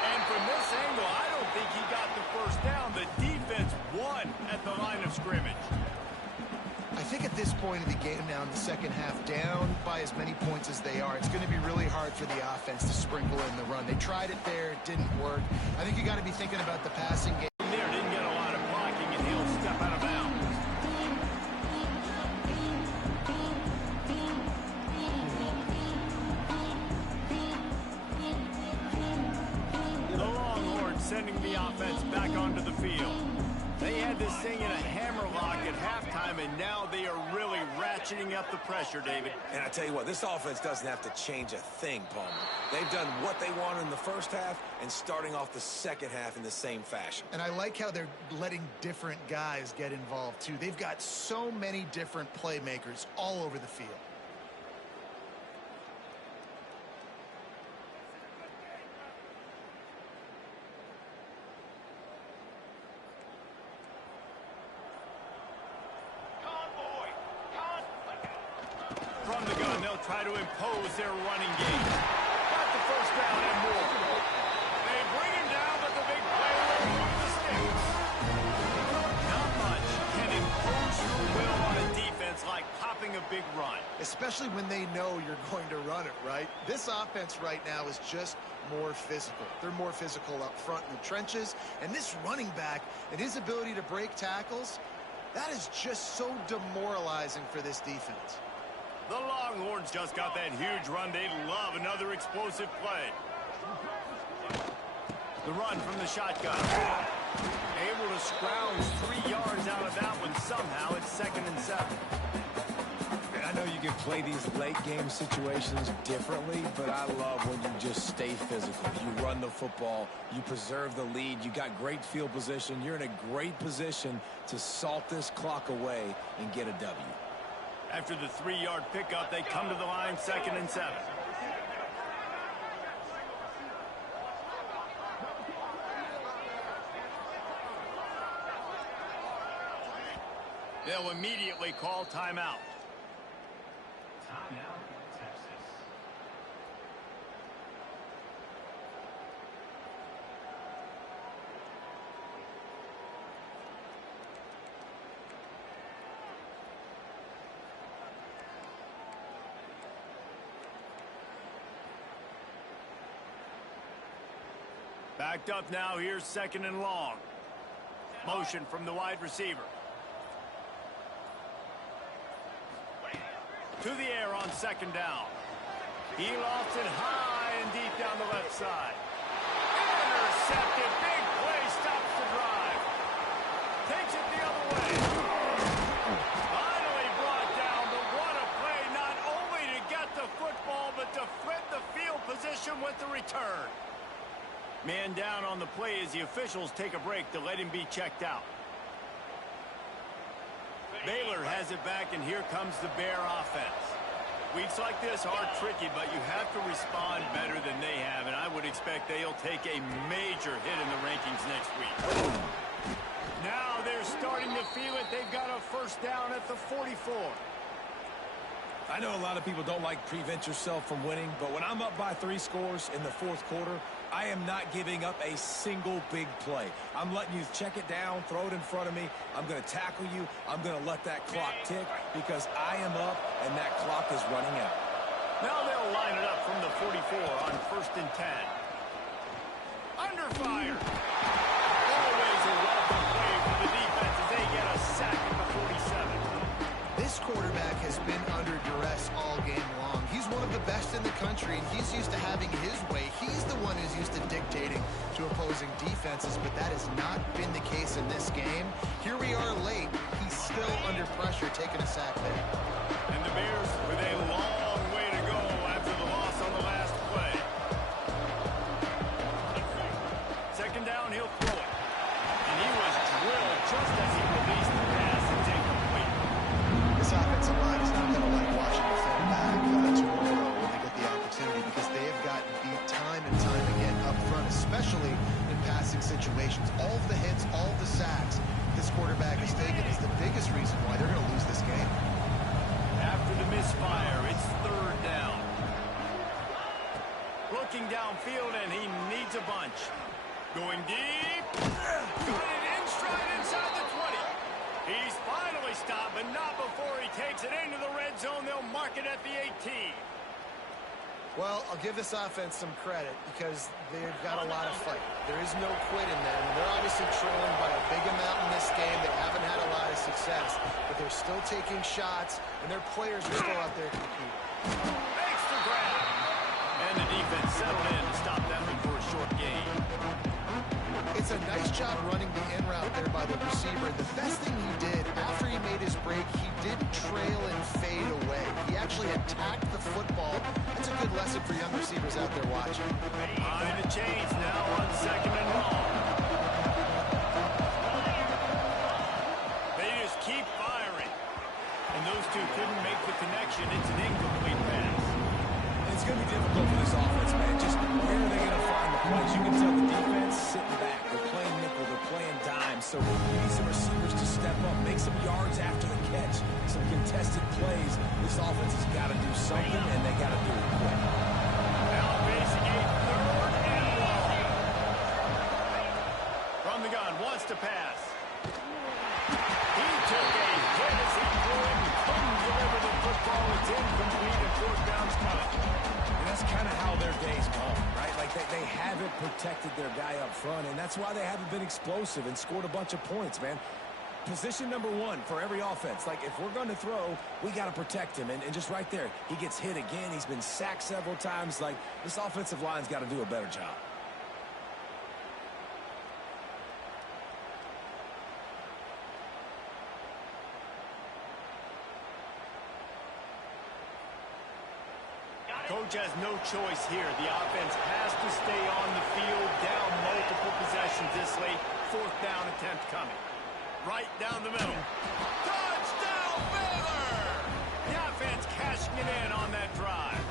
And from this angle, I don't think he got the first down. The defense won at the line of scrimmage. I think at this point of the game now in the second half, down by as many points as they are, it's going to be really hard for the offense to sprinkle in the run. They tried it there. It didn't work. I think you got to be thinking about the passing game. There didn't get a lot of blocking, and he'll step out of bounds. The Longhorns sending the offense back onto the field. They had this thing in a hammerlock at halftime, and now they are really ratcheting up the pressure, David. And I tell you what, this offense doesn't have to change a thing, Palmer. They've done what they wanted in the first half and starting off the second half in the same fashion. And I like how they're letting different guys get involved, too. They've got so many different playmakers all over the field. From the gun, they'll try to impose their running game. Got the first down and more. They bring him down, but the big play will move the sticks. Not much can impose your will on a defense like popping a big run. Especially when they know you're going to run it, right? This offense right now is just more physical. They're more physical up front in the trenches. And this running back and his ability to break tackles, that is just so demoralizing for this defense. The Longhorns just got that huge run. They love another explosive play. The run from the shotgun. Able to scrounge 3 yards out of that one somehow. It's 2nd and 7. I know you can play these late game situations differently, but I love when you just stay physical. You run the football, you preserve the lead, you got great field position, you're in a great position to salt this clock away and get a W. After the 3-yard pickup, they come to the line, 2nd and 7. They'll immediately call timeout. Timeout, Texas. Backed up now. Here's 2nd and long. Motion from the wide receiver. To the air on 2nd down. He lofts it high and deep down the left side. Intercepted. Big play. Stops the drive. Takes it the other way. Finally brought down. But what a play. Not only to get the football, but to flip the field position with the return. Man down on the play as the officials take a break to let him be checked out. Baylor has it back, and here comes the Bear offense. Weeks like this are tricky, but you have to respond better than they have, and I would expect they'll take a major hit in the rankings next week. Now they're starting to feel it. They've got a 1st down at the 44. I know a lot of people don't like prevent yourself from winning, but when I'm up by 3 scores in the 4th quarter, I am not giving up a single big play. I'm letting you check it down, throw it in front of me. I'm going to tackle you. I'm going to let that clock tick because I am up and that clock is running out. Now they'll line it up from the 44 on 1st and 10. Under fire. Always a welcome play for the defense as they get a sack at the 47. This quarterback has been under duress all game long. He's one of the best in the country, and he's used to having his way. He's the one who's used to dictating to opposing defenses, but that has not been the case in this game. Here we are late. He's still under pressure, taking a sack there. And the Bears with a long way to go after the loss on the last play. 2nd down, he'll throw it. And he was drilled just as he released the pass. It's incomplete. This offensive line is not going to like watching the film back tomorrow when they get the opportunity because they have gotten beat time and time again up front, especially in passing situations. All of the hits, all of the sacks this quarterback has taken is the biggest reason why they're going to lose this game. After the misfire, it's 3rd down. Looking downfield, and he needs a bunch. Going deep. Got it in stride inside the 20. He's finally stopped, but not before he takes it into the red zone. They'll mark it at the 18. Well, I'll give this offense some credit because they've got a lot of fight. There is no quit in them. They're obviously trailing by a big amount in this game. They haven't had a lot of success, but they're still taking shots, and their players are still out there competing. Makes the grab. And the defense settled in to stop that one for a short gain. It's a nice job running the in route there by the receiver. The best thing he did after he made his break, he didn't trail and fade away. He actually attacked the football. That's a good lesson for young receivers out there watching. Behind the chains now on 2nd and long. They just keep firing. And those two couldn't make the connection. It's an incomplete pass. It's going to be difficult for this offense, man. Just where are they going to find the plays? You can tell the defense sitting back. They're playing nickel. They're playing dime. So you need some receivers to step up, make some yards after the catch, some contested plays. This offense has got to do something, and they got to do it quick. Now facing a 3rd and long. From the gun, wants to pass. He took a hit as he threw it and couldn't deliver the football. It's incomplete and 4th down's coming. And that's kind of how their day's gone, right? Like They haven't protected their guy up front, and that's why they haven't been explosive and scored a bunch of points, man. Position number one for every offense. Like, if we're going to throw, we got to protect him. And just right there, he gets hit again. He's been sacked several times. Like, this offensive line's got to do a better job. Coach has no choice here. The offense has to stay on the field, down multiple possessions this late. Fourth down attempt coming. Right down the middle. Touchdown, Baylor! The offense cashing it in on that drive.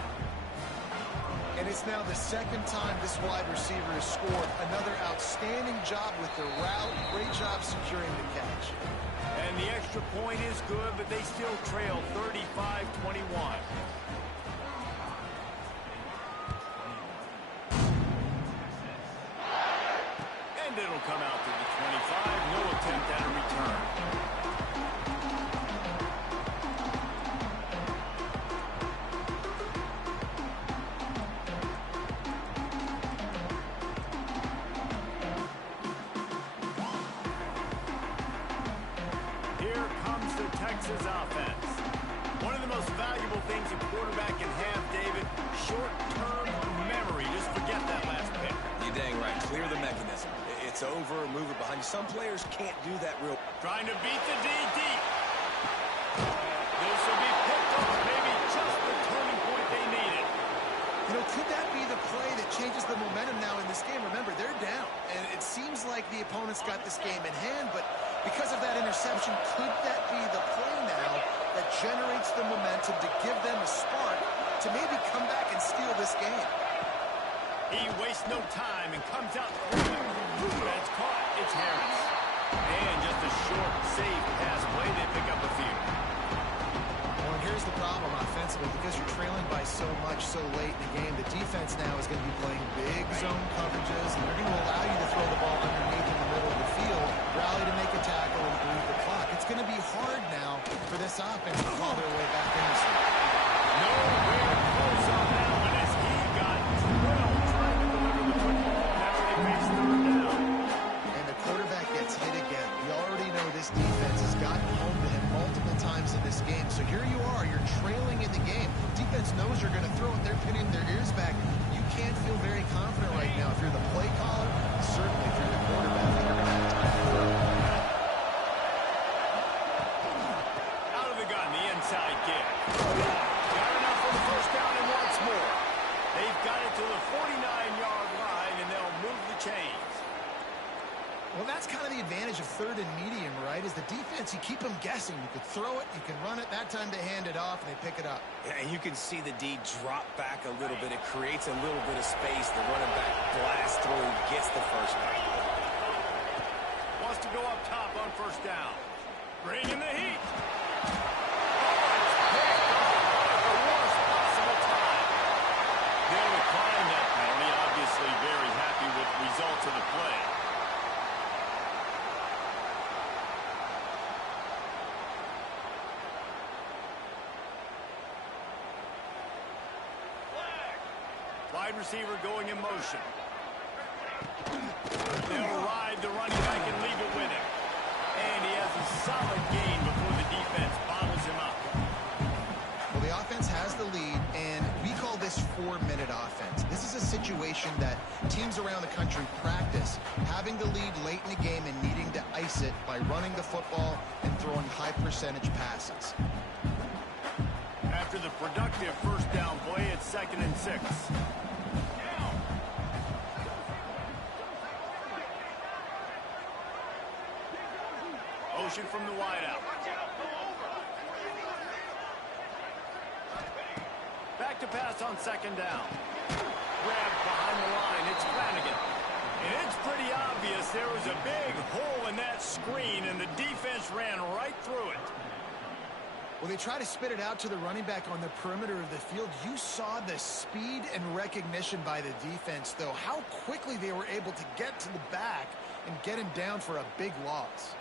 And it's now the second time this wide receiver has scored. Another outstanding job with the route. Great job securing the catch. And the extra point is good, but they still trail 35-21. It'll come out to the 25. No attempt at a return. Here comes the Texas offense. One of the most valuable things a quarterback can have, David, short-term memory. Just forget that last pick. You're dang right. Clear the mechanism. It's over, move it behind you. Some players can't do that real. Trying to beat the D deep. This will be picked off, maybe just the turning point they needed. You know, could that be the play that changes the momentum now in this game? Remember, they're down, and it seems like the opponent's got this game in hand, but because of that interception, could that be the play now that generates the momentum to give them a spark to maybe come back and steal this game? He wastes no time and comes out through it. That's caught. It's Harris. And just a short, safe pass play. They pick up a few. Well, and here's the problem offensively. Because you're trailing by so much so late in the game, the defense now is going to be playing big zone coverages, and they're going to allow you to throw the ball underneath in the middle of the field, rally to make a tackle, and bleed the clock. It's going to be hard now for this offense to claw their way back in this one. Nowhere close on that one as he got drilled trying to deliver the football. Now they face third down. And the quarterback gets hit again. We already know this defense has gotten home to him multiple times in this game. So here you are. You're trailing in the game. Defense knows you're going to throw it. They're pinning their ears back. You can't feel very confident right now. If you're the play caller, certainly if you're the quarterback, you're going to have time to throw. Out of the gun, the inside give. Got enough for the first down and once more. They've got it to the 49-yard line, and they'll move the chains. Well, that's kind of the advantage of third and medium, right? Is the defense, you keep them guessing. You could throw it, you can run it. That time they hand it off, and they pick it up. Yeah, and you can see the D drop back a little bit. It creates a little bit of space. The running back blasts through, gets the first down. Wants to go up top on first down. Bringing the heat. They'll decline that penalty. Obviously very happy with the results of the play. Wide receiver going in motion. They'll ride the running back and leave it with him. And he has a solid gain before the defense bottles him up. Well, the offense has the lead, and we call this 4-minute offense. This is a situation that teams around the country practice, having the lead late in the game and needing to ice it by running the football and throwing high-percentage passes. After the productive first down play, it's 2nd and 6. Motion from the wideout. Back to pass on 2nd down. Grabbed behind the line. It's Flanagan. And it's pretty obvious there was a big hole in that screen, and the defense ran right through it. Well, they try to spit it out to the running back on the perimeter of the field. You saw the speed and recognition by the defense, though. How quickly they were able to get to the back and get him down for a big loss.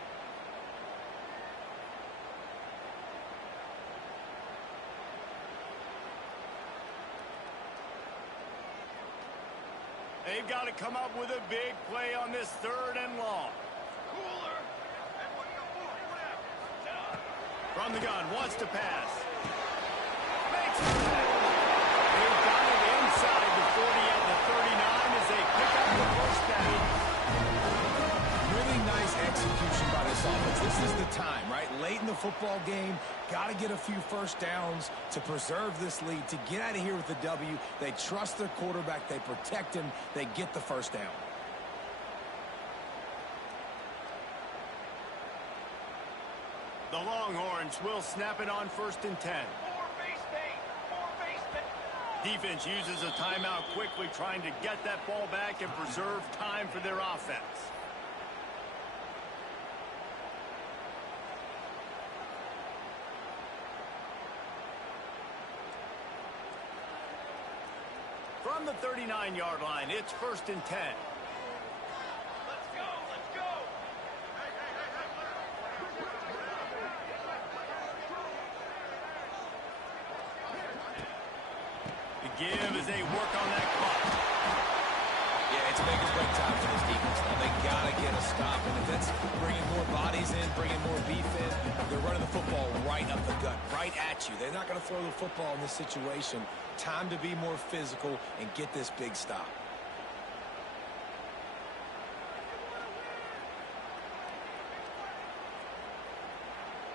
got to come up with a big play on this 3rd and long. Cooler. From the gun, wants to pass. Makes it. They've got it inside the 40 at the 39 as they pick up the first down. Really nice execution by this offense. This is the time, right? Late in the football game, got to get a few first downs to preserve this lead, to get out of here with the W. They trust their quarterback. They protect him. They get the first down. The Longhorns will snap it on 1st and 10. More base bait. More base bait. Defense uses a timeout quickly, trying to get that ball back and preserve time for their offense. From the 39-yard line, it's 1st and 10. Let's go. Let's go. The give as they work on that clock. Yeah, it's make or break time for this defense. Now they got to get a stop. And if that's bringing more bodies in, bringing more beef in, they're running the football right up the gut, right at you. They're not going to throw the football in this situation. Time to be more physical and get this big stop.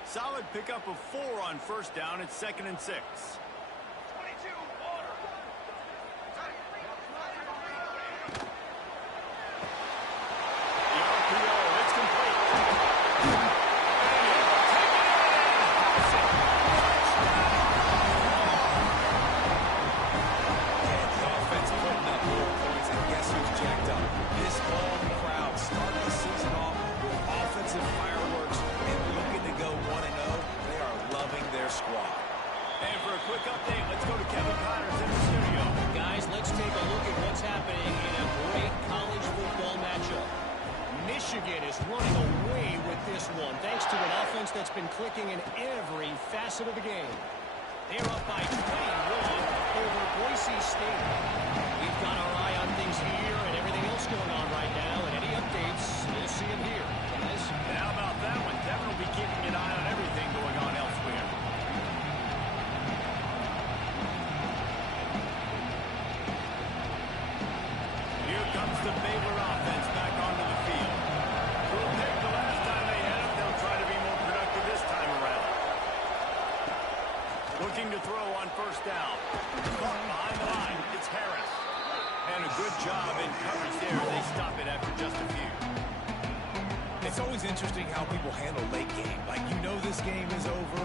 Solid pickup of 4 on 1st down. It's 2nd and 6. 22. Water. The RPO, it's complete. Quick update. Let's go to Kevin Connors in the studio. Guys, let's take a look at what's happening in a great college football matchup. Michigan is running away with this one, thanks to an offense that's been clicking in every facet of the game. They're up by 21 over Boise State. We've got our eye on things here and everything else going on right now, and any updates, we'll see them here. Guys? And how about that one? Kevin will be keeping an eye on everything going on elsewhere. The Baylor offense back onto the field. We'll pick the last time they had it. They'll try to be more productive this time around. Looking to throw on 1st down. Behind the line, it's Harris. And a good job in coverage there. They stop it after just a few. It's always interesting how people handle late game. Like, you know this game is over.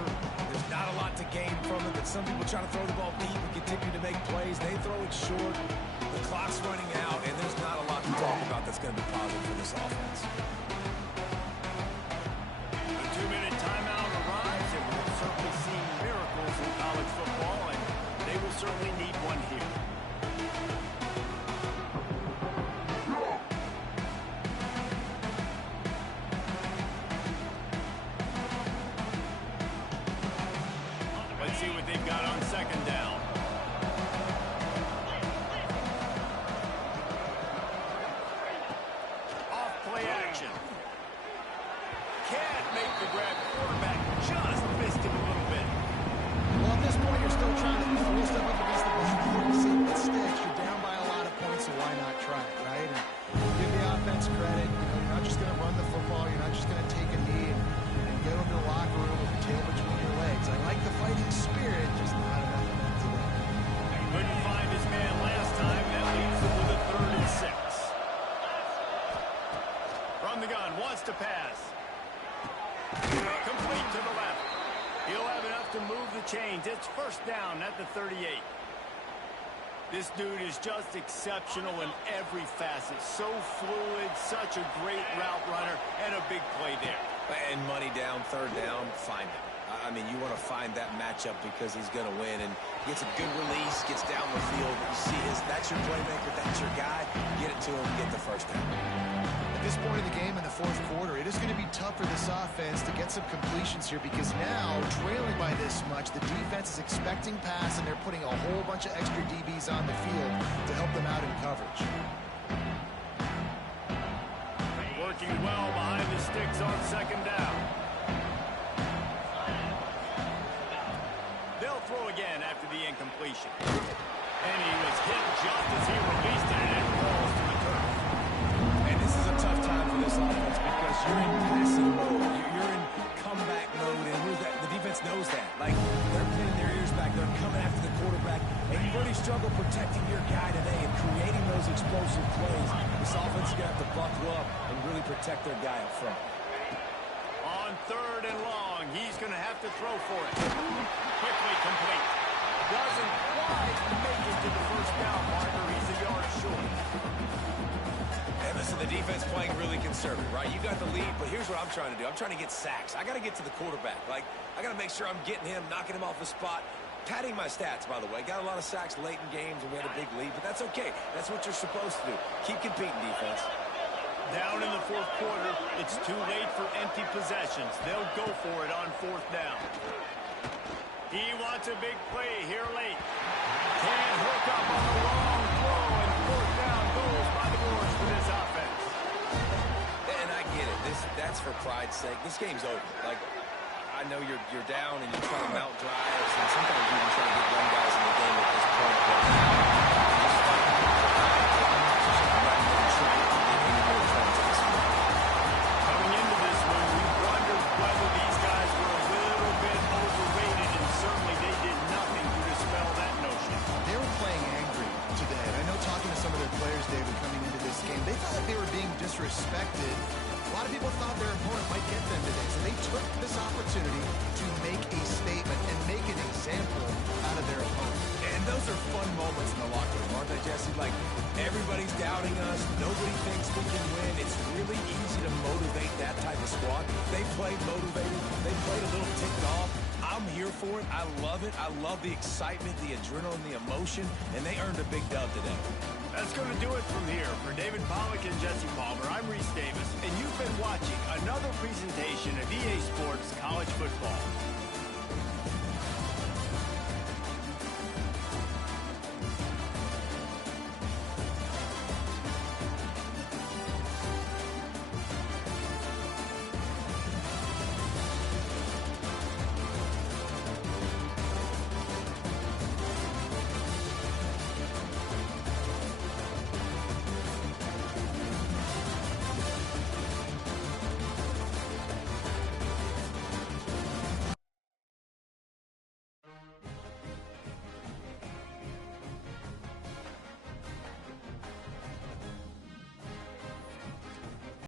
There's not a lot to gain from it, but some people try to throw the ball deep and continue to make plays. They throw it short. The clock's running out, and there's not a lot to talk about that's going to be positive for this offense. The 2-minute timeout arrives, and we'll certainly see miracles in college football, and they will certainly need one here. Let's see what they've got on 2nd down. Off-play action. Can't make the grab. Quarterback just missed him a little bit. Well, at this point, you're still trying to throw stuff up against the backboard and see what sticks. You're down by a lot of points, so why not try it, right? And give the offense credit. You know, you're not just going to run the football. You're not just going to take a knee and go into the locker room with your tail between your legs. I like the fighting spirit, just not enough of it today. Couldn't find his man last time. That leaves him with a 3rd and 6. From the gun, wants to pass. Complete to the left. He'll have enough to move the chains. It's 1st down at the 38. This dude is just exceptional in every facet. So fluid, such a great route runner, and a big play there. And money down, 3rd down, find him. I mean, you want to find that matchup because he's going to win. And gets a good release, gets down the field. You see that's your playmaker, that's your guy. Get it to him, get the 1st down. At this point in the game in the 4th quarter, it is going to be tough for this offense to get some completions here because now, trailing by this much, the defense is expecting pass, and they're putting a whole bunch of extra DBs on the field to help them out in coverage. working well behind the sticks on second down. They'll throw again after the incompletion. And he was hit just as he released it, and it falls to the turf. And this is a tough time for this offense because you're in passing mode. You're in comeback mode, and the defense knows that. Like, they're pinning their ears back. They're coming after the quarterback. And you really struggle protecting your guy today and creating those explosive plays. This offense is going to have to buckle up and really protect their guy up front. On third and long, he's going to have to throw for it. Quickly complete. Doesn't quite make it to the first down marker. He's a yard short. And listen, the defense playing really conservative, right? You got the lead, but here's what I'm trying to do. I'm trying to get sacks. I got to get to the quarterback. Like, I got to make sure I'm getting him, knocking him off the spot. Padding my stats, by the way. Got a lot of sacks late in games, and we had a big lead, but that's okay. That's what you're supposed to do. Keep competing, defense. Down in the fourth quarter, it's too late for empty possessions. They'll go for it on fourth down. He wants a big play here late. Can't hook up on the wrong throw, and fourth down goes by the boards for this offense. And I get it. That's for pride's sake. This game's over. Like, I know you're down and you're trying to mount drives, and sometimes you even try to get young guys in the game at this point. But just fighting for pride. I'm not even trying to get any more context. Coming into this one, we wondered whether these guys were a little bit overrated, and certainly they did nothing to dispel that notion. They were playing angry today. And I know talking to some of their players, David, coming into this game, they felt like they were being disrespected. A lot of people thought their opponent might get them today, so they took this opportunity to make a statement and make an example out of their opponent. And those are fun moments in the locker room, aren't they, Jesse? Like, everybody's doubting us. Nobody thinks we can win. It's really easy to motivate that type of squad. They played motivated. They played a little ticked off. I'm here for it. I love it. I love the excitement, the adrenaline, the emotion, and they earned a big dub today. That's going to do it from here. For David Pollack and Jesse Palmer, I'm Reese Davis, and you've been watching another presentation of EA Sports College Football.